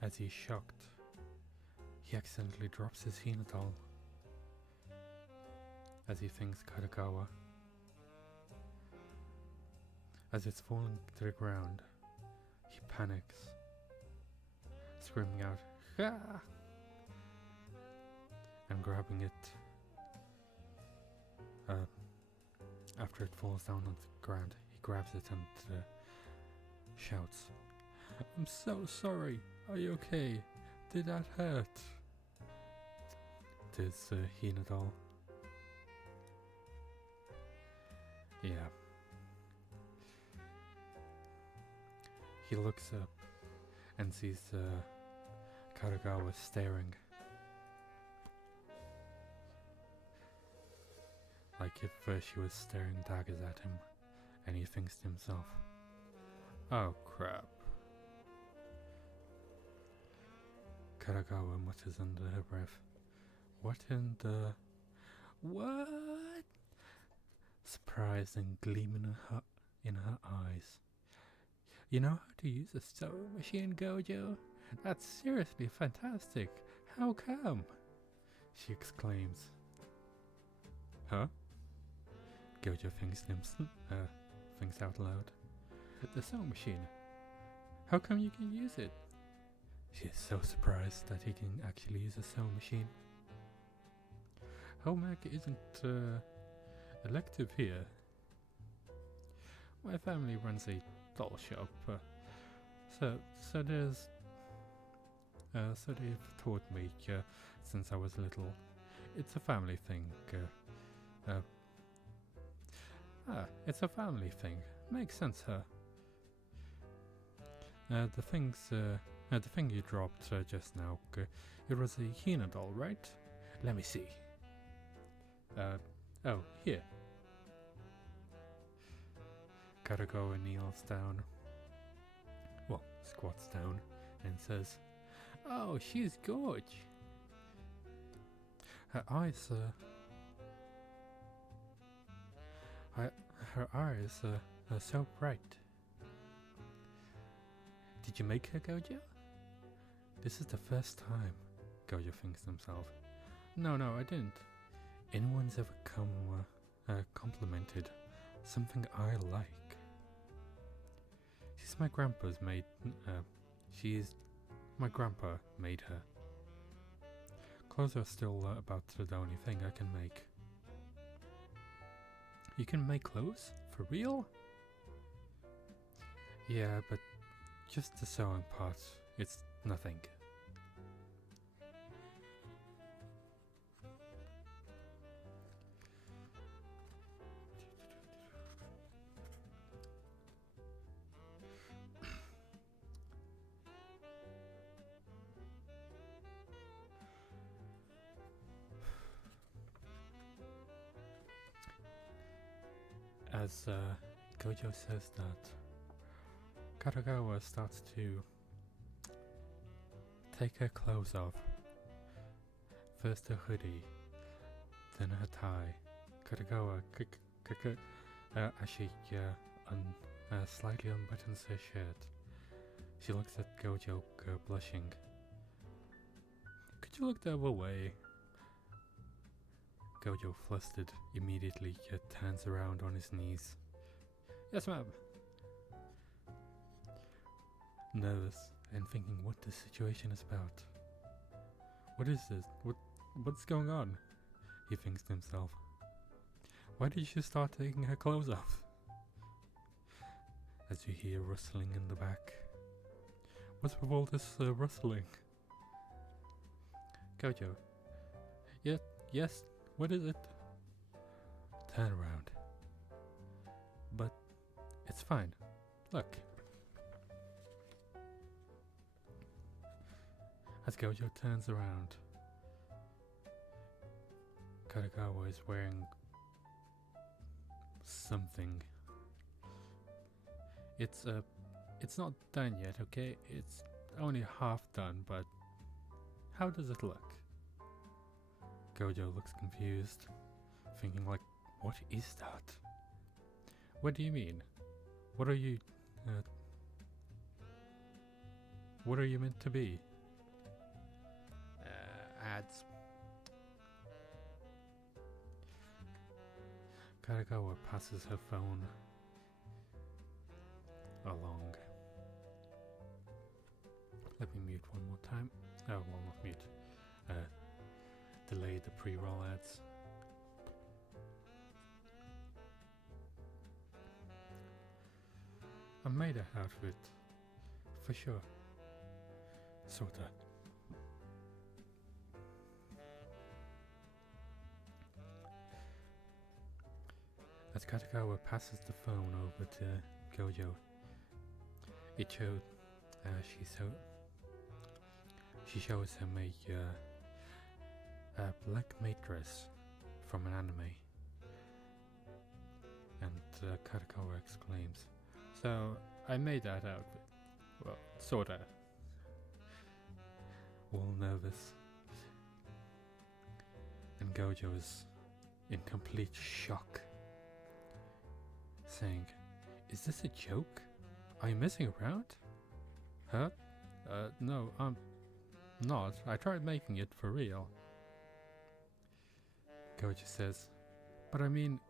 As he's shocked, he accidentally drops his Hina doll. As he thinks Katagawa. As it's falling to the ground, he panics, screaming out, "Ah!" and grabbing it. After it falls down on the ground, he grabs it and shouts, "I'm so sorry. Are you okay? Did that hurt?" This Hina doll. Yeah. He looks up and sees Katagawa staring. Like if she was staring daggers at him, and he thinks to himself, "Oh crap." Katagawa mutters under her breath, "What in the... what?" Surprise and gleaming in her eyes. "You know how to use a sewing machine, Gojo? That's seriously fantastic. How come?" she exclaims. Huh? Gojo thinks out loud. "The sewing machine. How come you can use it? She is so surprised that he can actually use a sewing machine. Home ec isn't elective here. My family runs a doll shop, so they've taught me since I was little. It's a family thing. It's a family thing. Makes sense, huh? The thing you dropped just now, it was a Hina doll, right? Let me see. Oh, here. Karagawa kneels down. Well, squats down and says, "Oh, she's gorge." Her eyes are so bright. Did you make her, Gojo? This is the first time, Gojo thinks to himself. No, I didn't. Anyone's ever complimented something I like. She's my grandpa's maid. My grandpa made her. Clothes are still about the only thing I can make. You can make clothes? For real? Yeah, but just the sewing part. It's nothing. As Gojo says that, Karagawa starts to take her clothes off. First her hoodie, then her tie. Karagawa as she slightly unbuttons her shirt. She looks at Gojo, blushing. Could you look the other way? Gojo, flustered, immediately turns around on his knees. Yes, ma'am. Nervous and thinking what the situation is about. What is this? What's going on? He thinks to himself. Why did she start taking her clothes off? As you hear rustling in the back. What's with all this rustling? Gojo. Yes. What is it? Turn around. But it's fine. Look. As Gojo turns around, Karagawa is wearing something. It's not done yet, okay? It's only half done, but how does it look? Gojo looks confused, thinking like, what is that? What do you mean? What are you meant to be? Ads. Karagawa passes her phone along. Let me mute one more time. Oh, well, not mute. Delay the pre-roll ads. I made a outfit, for sure. Sorta. As Katagawa passes the phone over to Gojo, it showed she shows him a black maid dress from an anime, and Katagawa exclaims, "So I made that outfit? Well, sorta." All nervous, and Gojo is in complete shock, saying, "Is this a joke? Are you messing around?" Huh? No, I'm not. I tried making it for real. Gojo says, "But I mean,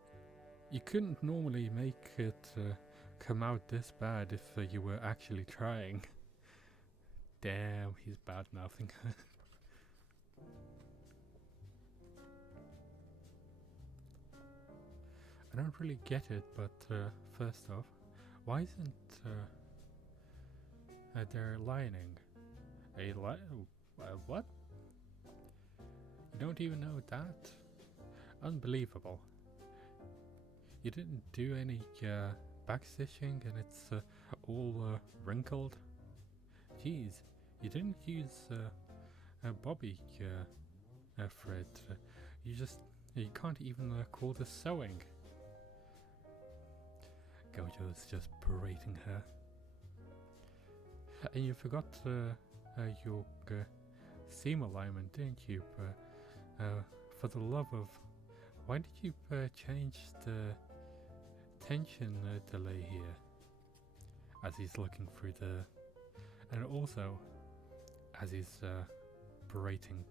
you couldn't normally make it come out this bad if you were actually trying. Damn, he's bad mouthing her. I don't really get it, but first off, why isn't there lining? What? You don't even know that? Unbelievable. You didn't do any backstitching and it's all wrinkled? Jeez, you didn't use a bobby thread. You can't even call this sewing. Gojo's just berating her. And you forgot your seam alignment, didn't you? For the love of... Why did you change the tension delay here? As he's looking through the... And also, as he's berating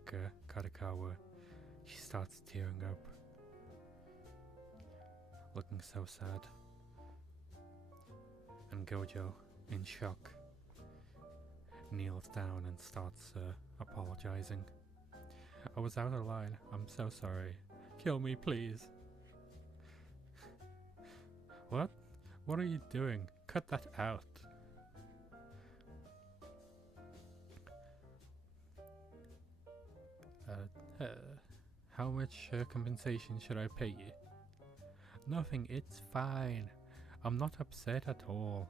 Kadokawa, she starts tearing up. Looking so sad. And Gojo, in shock, kneels down and starts apologizing. I was out of line. I'm so sorry. Kill me, please. What? What are you doing? Cut that out. How much compensation should I pay you? Nothing, it's fine. I'm not upset at all.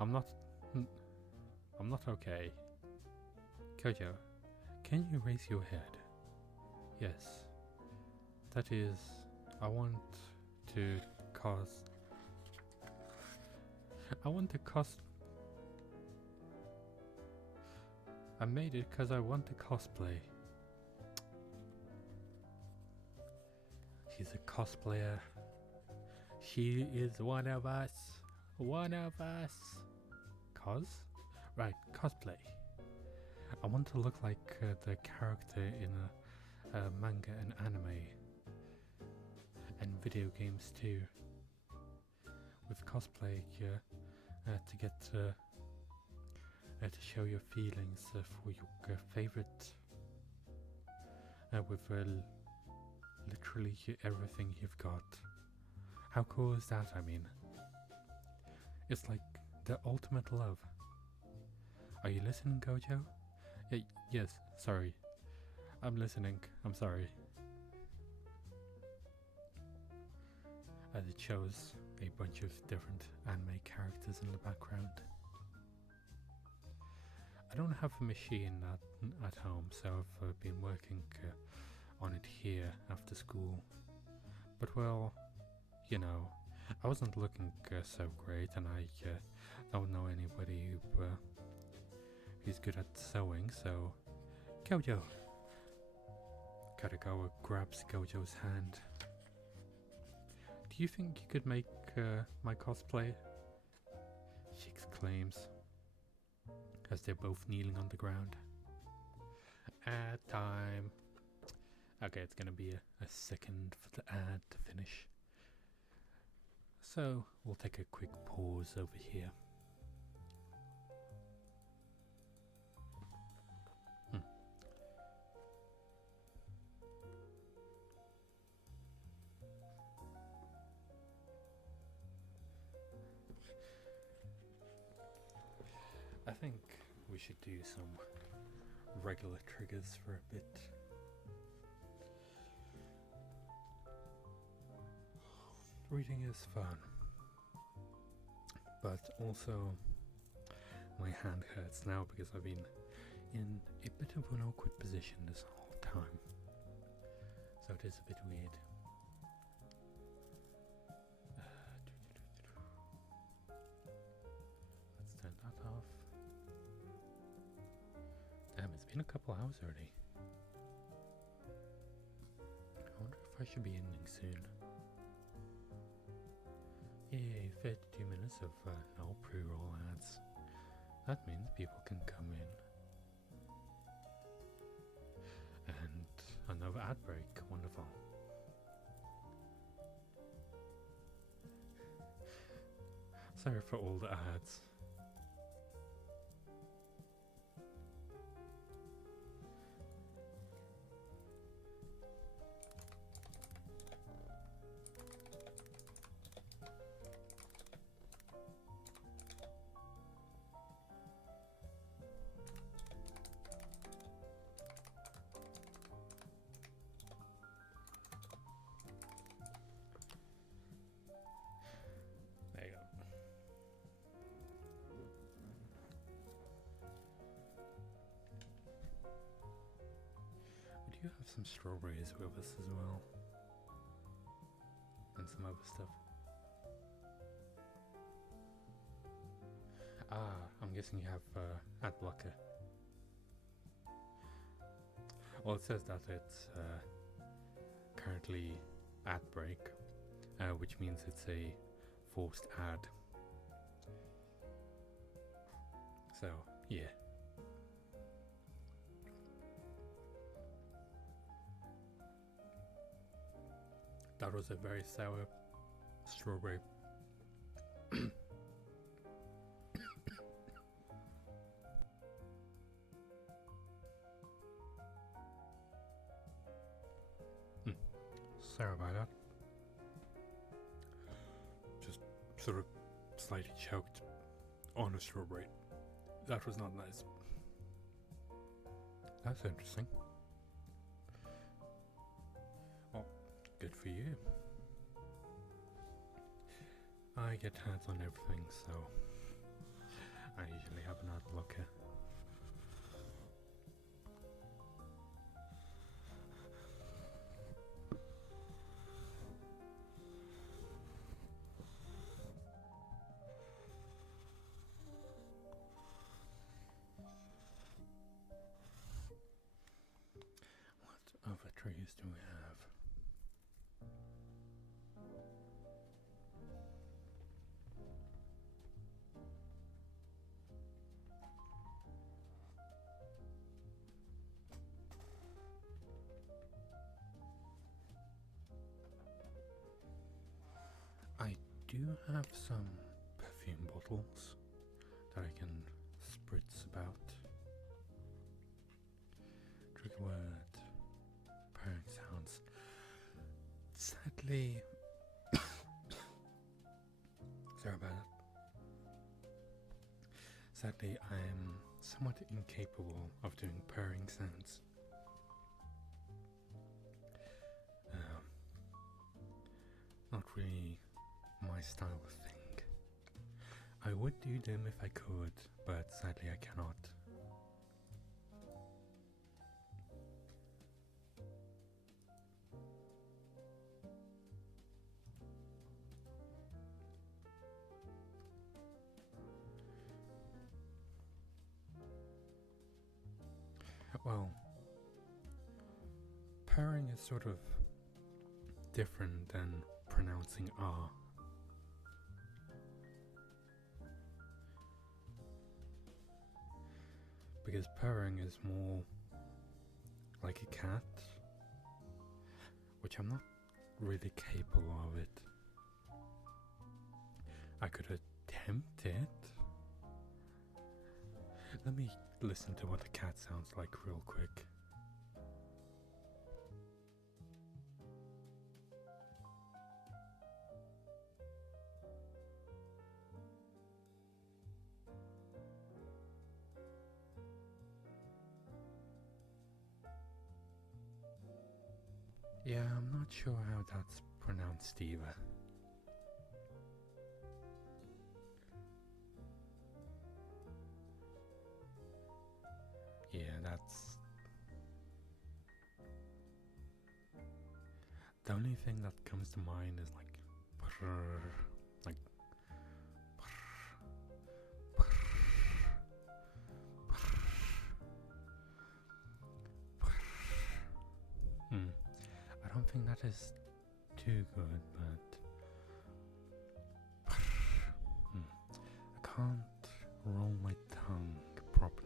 I'm not okay. Gojo, can you raise your head? Yes. That is, I want to I made it because I want to cosplay. She's a cosplayer. She is one of us. One of us. Right, cosplay. I want to look like the character in a manga and anime. And video games too. With cosplay, to get to show your feelings for your favorite. With literally everything you've got. How cool is that, I mean? It's like the ultimate love. Are you listening, Gojo? Yes, sorry. I'm listening, I'm sorry. As it shows a bunch of different anime characters in the background. I don't have a machine at home, so I've been working on it here after school. But well, you know, I wasn't looking so great, and I don't know anybody who's good at sewing, so... Gojo! Kadokawa grabs Gojo's hand. Do you think you could make my cosplay? She exclaims, as they're both kneeling on the ground. Ad time. Okay, it's gonna be a second for the ad to finish. So, we'll take a quick pause over here. I think we should do some regular triggers for a bit. Reading is fun, but also my hand hurts now because I've been in a bit of an awkward position this whole time, so it is a bit weird. Let's turn that off. Damn, it's been a couple hours already. I wonder if I should be ending soon. Yay, 32 minutes of no pre-roll ads. That means people can come in. And another ad break, wonderful. sorry for all the ads. There you go. We do have some strawberries with us as well. And some other stuff. I'm guessing you have ad blocker. Well, it says that it's currently ad break, which means it's a forced ad. So, yeah. That was a very sour strawberry. Sorry about that. Just sort of slightly choked on a strawberry. That was not nice. That's interesting. Well, good for you. I get hands on everything, so I usually have an ad blocker. What other trees do we have? I do have some perfume bottles that I can spritz about. Trigger word, purring sounds. Sadly, sorry about that. Sadly, I am somewhat incapable of doing purring sounds. Not really my style of thing. I would do them if I could, but sadly I cannot. Well, purring is sort of different than pronouncing R. Because purring is more like a cat, which I'm not really capable of it. I could attempt it. Let me listen to what a cat sounds like real quick. Yeah, I'm not sure how that's pronounced either. Yeah, that's... The only thing that comes to mind is like... Brrr, like... Brrr, brrr, brrr, brrr. I don't think that is too good, but... I can't roll my tongue properly.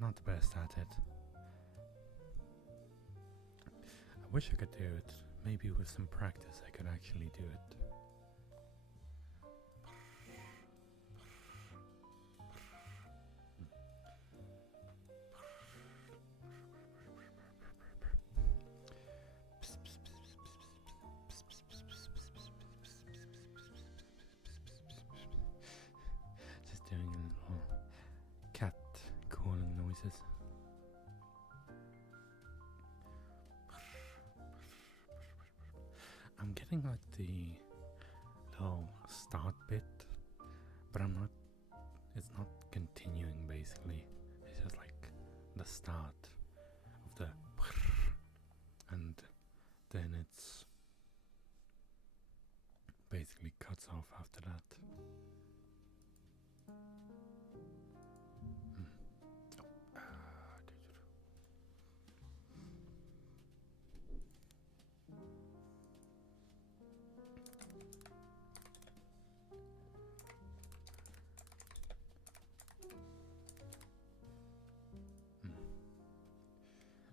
not the best at it. I wish I could do it. Maybe with some practice I could actually do it. Just doing a little cat calling noises. I'm getting like the little start bit, but it's not continuing basically. It's just like the start of the and then it's basically cuts off after that.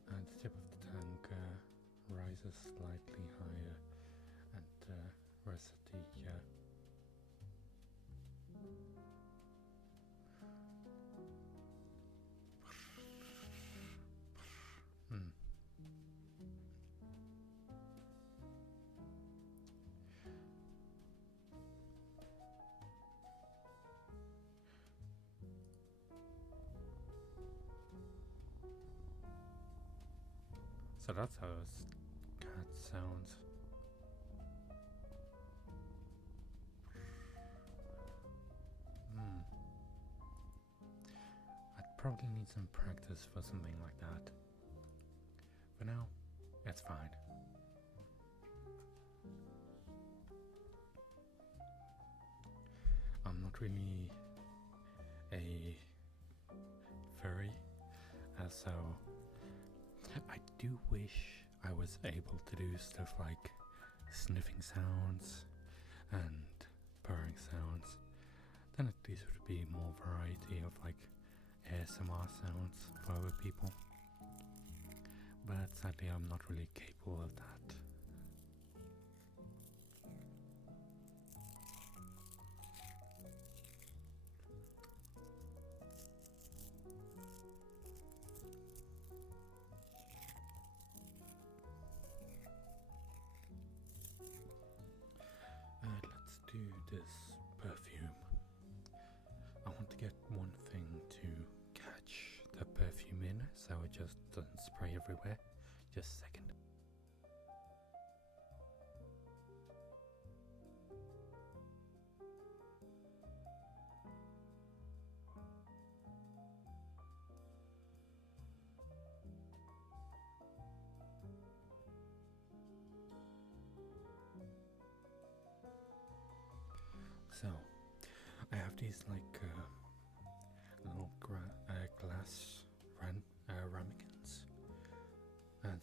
And the tip of the tank rises slightly higher, and rest of the So that's how a cat sounds. I'd probably need some practice for something like that. For now, it's fine. I'm not really a furry, so I do wish I was able to do stuff like sniffing sounds and purring sounds. Then at least would be more variety of like ASMR sounds for other people. But sadly I'm not really capable of that. Let's do this perfume. I want to get one thing to catch the perfume in so it just doesn't spray everywhere. Just a second. So, I have these like little glass ramekins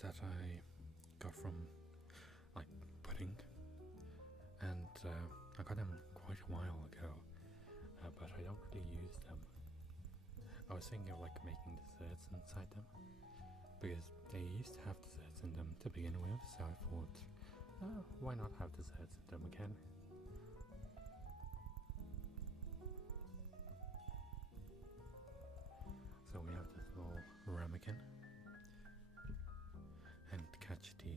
that I got from like pudding, and I got them quite a while ago, but I don't really use them. I was thinking of like making desserts inside them, because they used to have desserts in them to begin with, so I thought, why not have desserts in them again? So we have this little ramekin, and catch the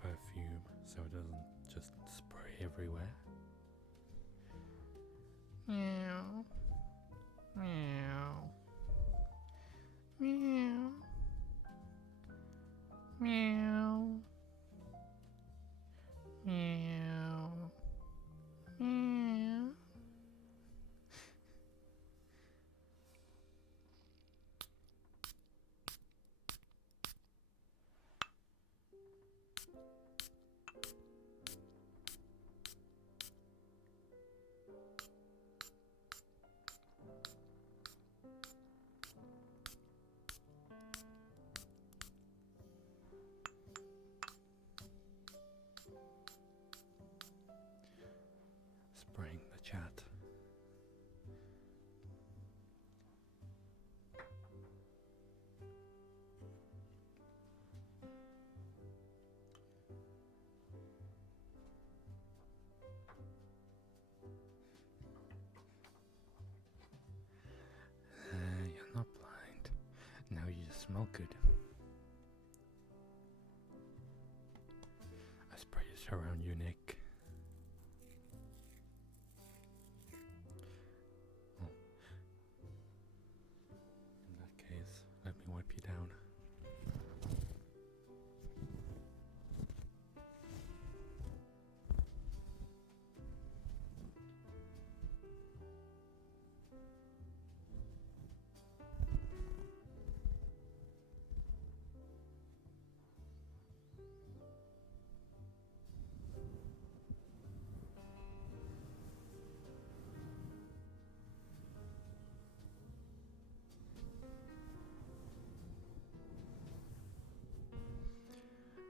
perfume so it doesn't just spray everywhere. Meow. Meow. Meow. Meow. Meow. Meow. smell good. I spray it around your neck. Well, in that case, let me wipe you down.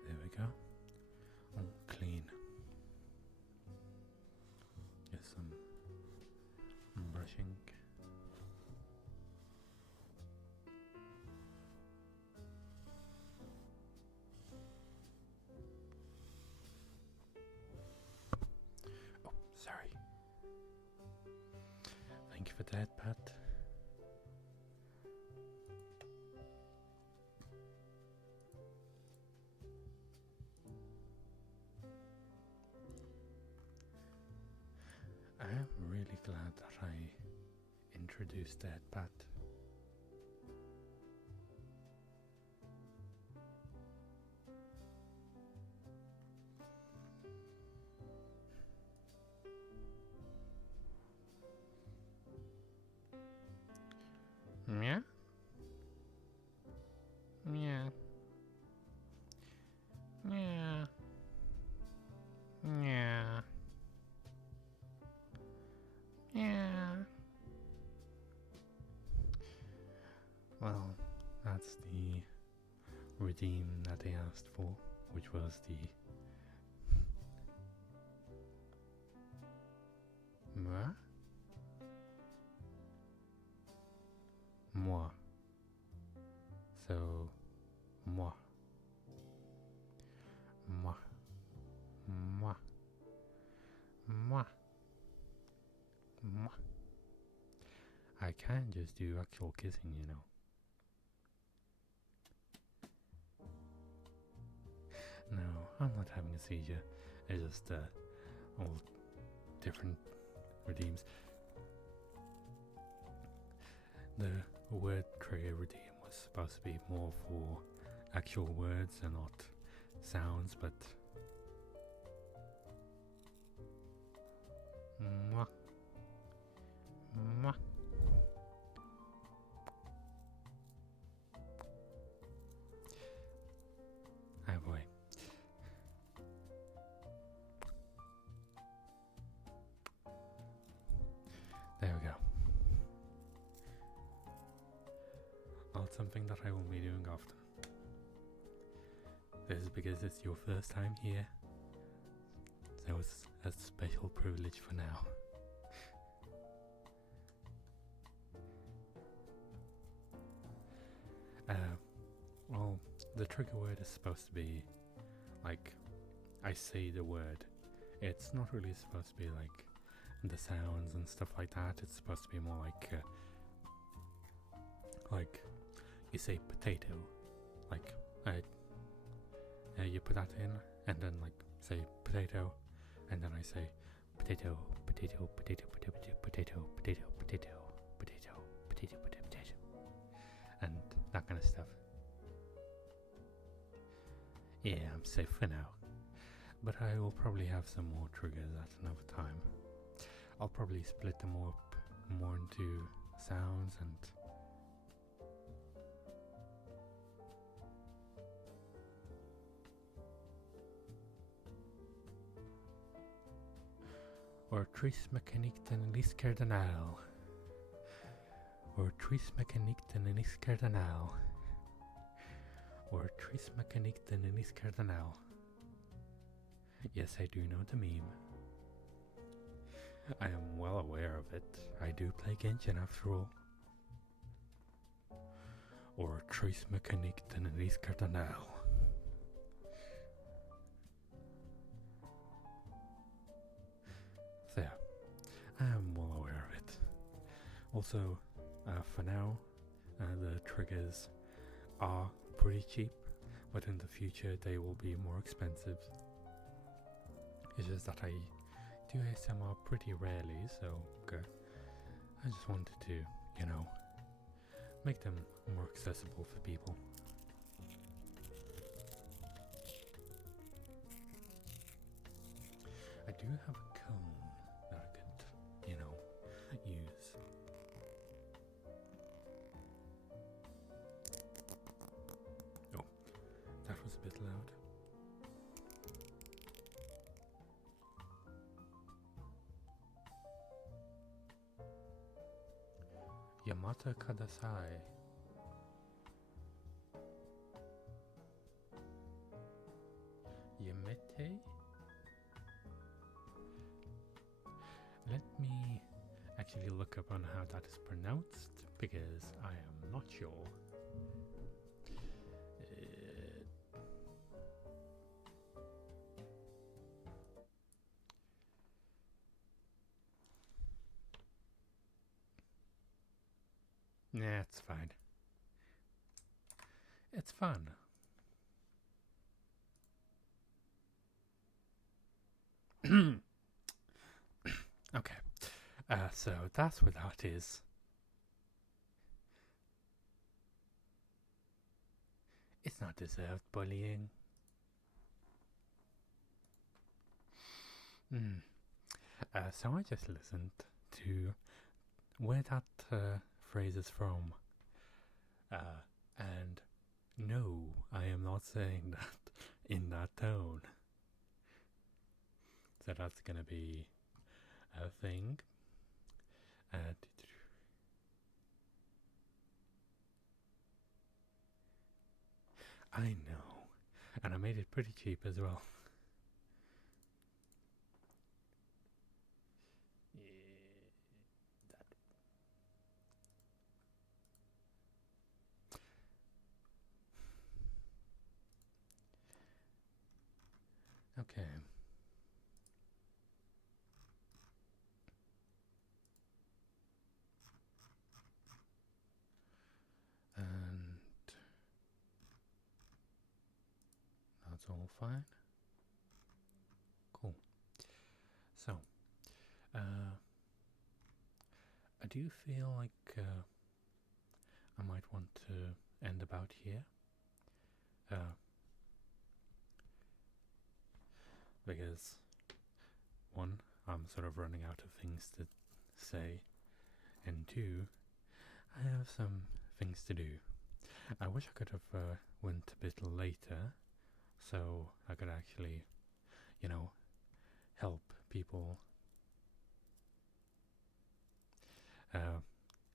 There we go. All clean. Just some brushing. Oh, sorry. Thank you for that, Pat. I am really glad that I introduced that, Pat. Meow? Meow. Meow. Meow. Yeah. Well, that's the redeem that they asked for, which was the moi. Moi. So, moi. Moi. Moi. Moi. Moi. I can just do actual kissing, you know. No, I'm not having a seizure. It's just all different redeems. The word trigger redeem was supposed to be more for actual words and not sounds, but mwah. Mwah. Oh boy. There we go. Not something that I will be doing often. This is because it's your first time here, so it's a special privilege for now. Well, the trigger word is supposed to be like I say the word. It's not really supposed to be like the sounds and stuff like that. It's supposed to be more like you say potato, like you put that in, and then like say potato, and then I say potato, potato, potato, potato, potato, potato, potato, potato, potato, potato, potato, and that kind of stuff. Yeah, I'm safe for now, but I will probably have some more triggers at another time. I'll probably split them up more into sounds and or Tris Mechanique de Nice Cardinal. Or Tris Mechanique de Nice Cardinal. Or Tris Mechanique de Nice Cardinal. Yes, I do know the meme. I am well aware of it. I do play Genshin after all. Or Tris Mechanique de Nice Cardinal. So yeah, I am well aware of it. Also, for now, the triggers are pretty cheap, but in the future they will be more expensive. It's just that I do ASMR pretty rarely, so I just wanted to, you know, make them more accessible for people. I do have a comb that I could, you know, use. Oh, that was a bit loud. Yamata Kadasai. Yamete? Let me actually look up on how that is pronounced, because I am not sure. Nah, it's fine. It's fun. Okay, so that's what that is. It's not deserved bullying. So I just listened to where that phrase is from. And no, I am not saying that in that tone. So that's gonna be a thing. I know, and I made it pretty cheap as well. Okay. And that's all fine. Cool. So, I do feel like I might want to end about here. Because, one, I'm sort of running out of things to say, and two, I have some things to do. I wish I could have went a bit later, so I could actually, you know, help people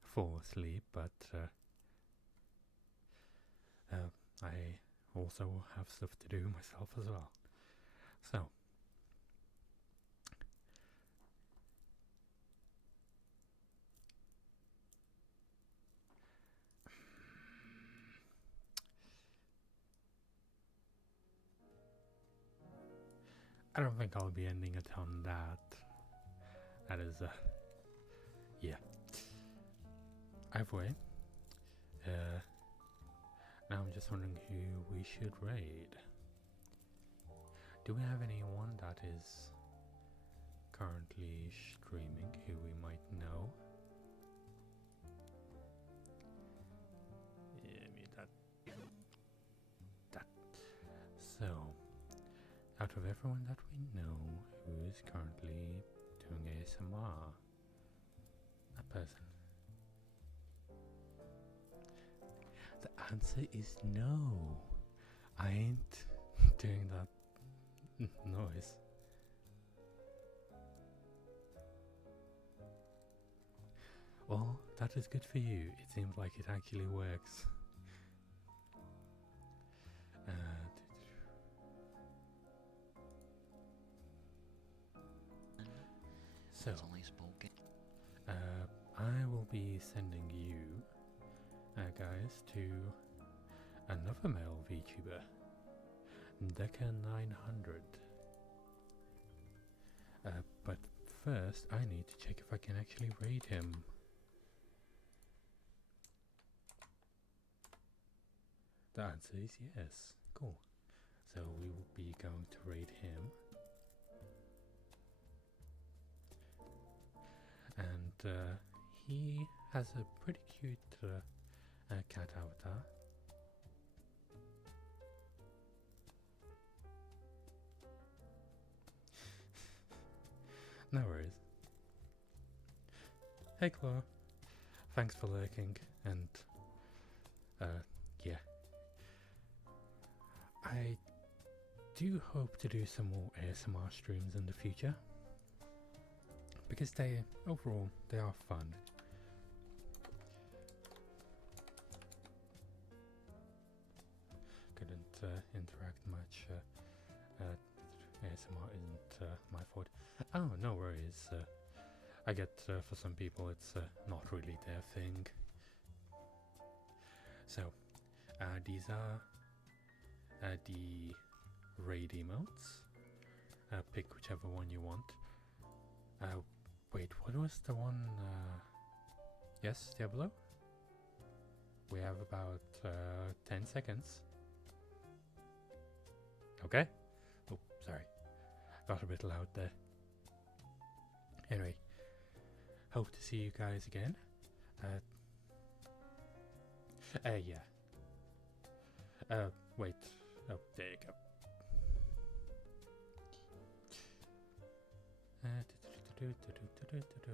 fall asleep, but I also have stuff to do myself as well. So, I don't think I'll be ending it on that. That is, yeah. Either way, now I'm just wondering who we should raid. Do we have anyone that is currently streaming who we might know? That. So, out of everyone that we know who is currently doing ASMR, that person. The answer is no. I ain't doing that noise. Well, that is good for you. It seems like it actually works. So, I will be sending you guys to another male VTuber, Deca900. But first, I need to check if I can actually raid him. The answer is yes. Cool. So we will be going to raid him. And he has a pretty cute cat avatar. No worries. Hey Claw, thanks for lurking, and yeah. I do hope to do some more ASMR streams in the future, because overall they are fun. Couldn't interact much. ASMR isn't my fault. Oh, no worries. I get for some people it's not really their thing. So, these are the raid emotes. Pick whichever one you want. Wait, what was the one? Yes, Diablo? We have about 10 seconds. Okay? Oh, sorry. Got a bit loud there. Anyway, hope to see you guys again. Yeah. Wait. Oh, there you go.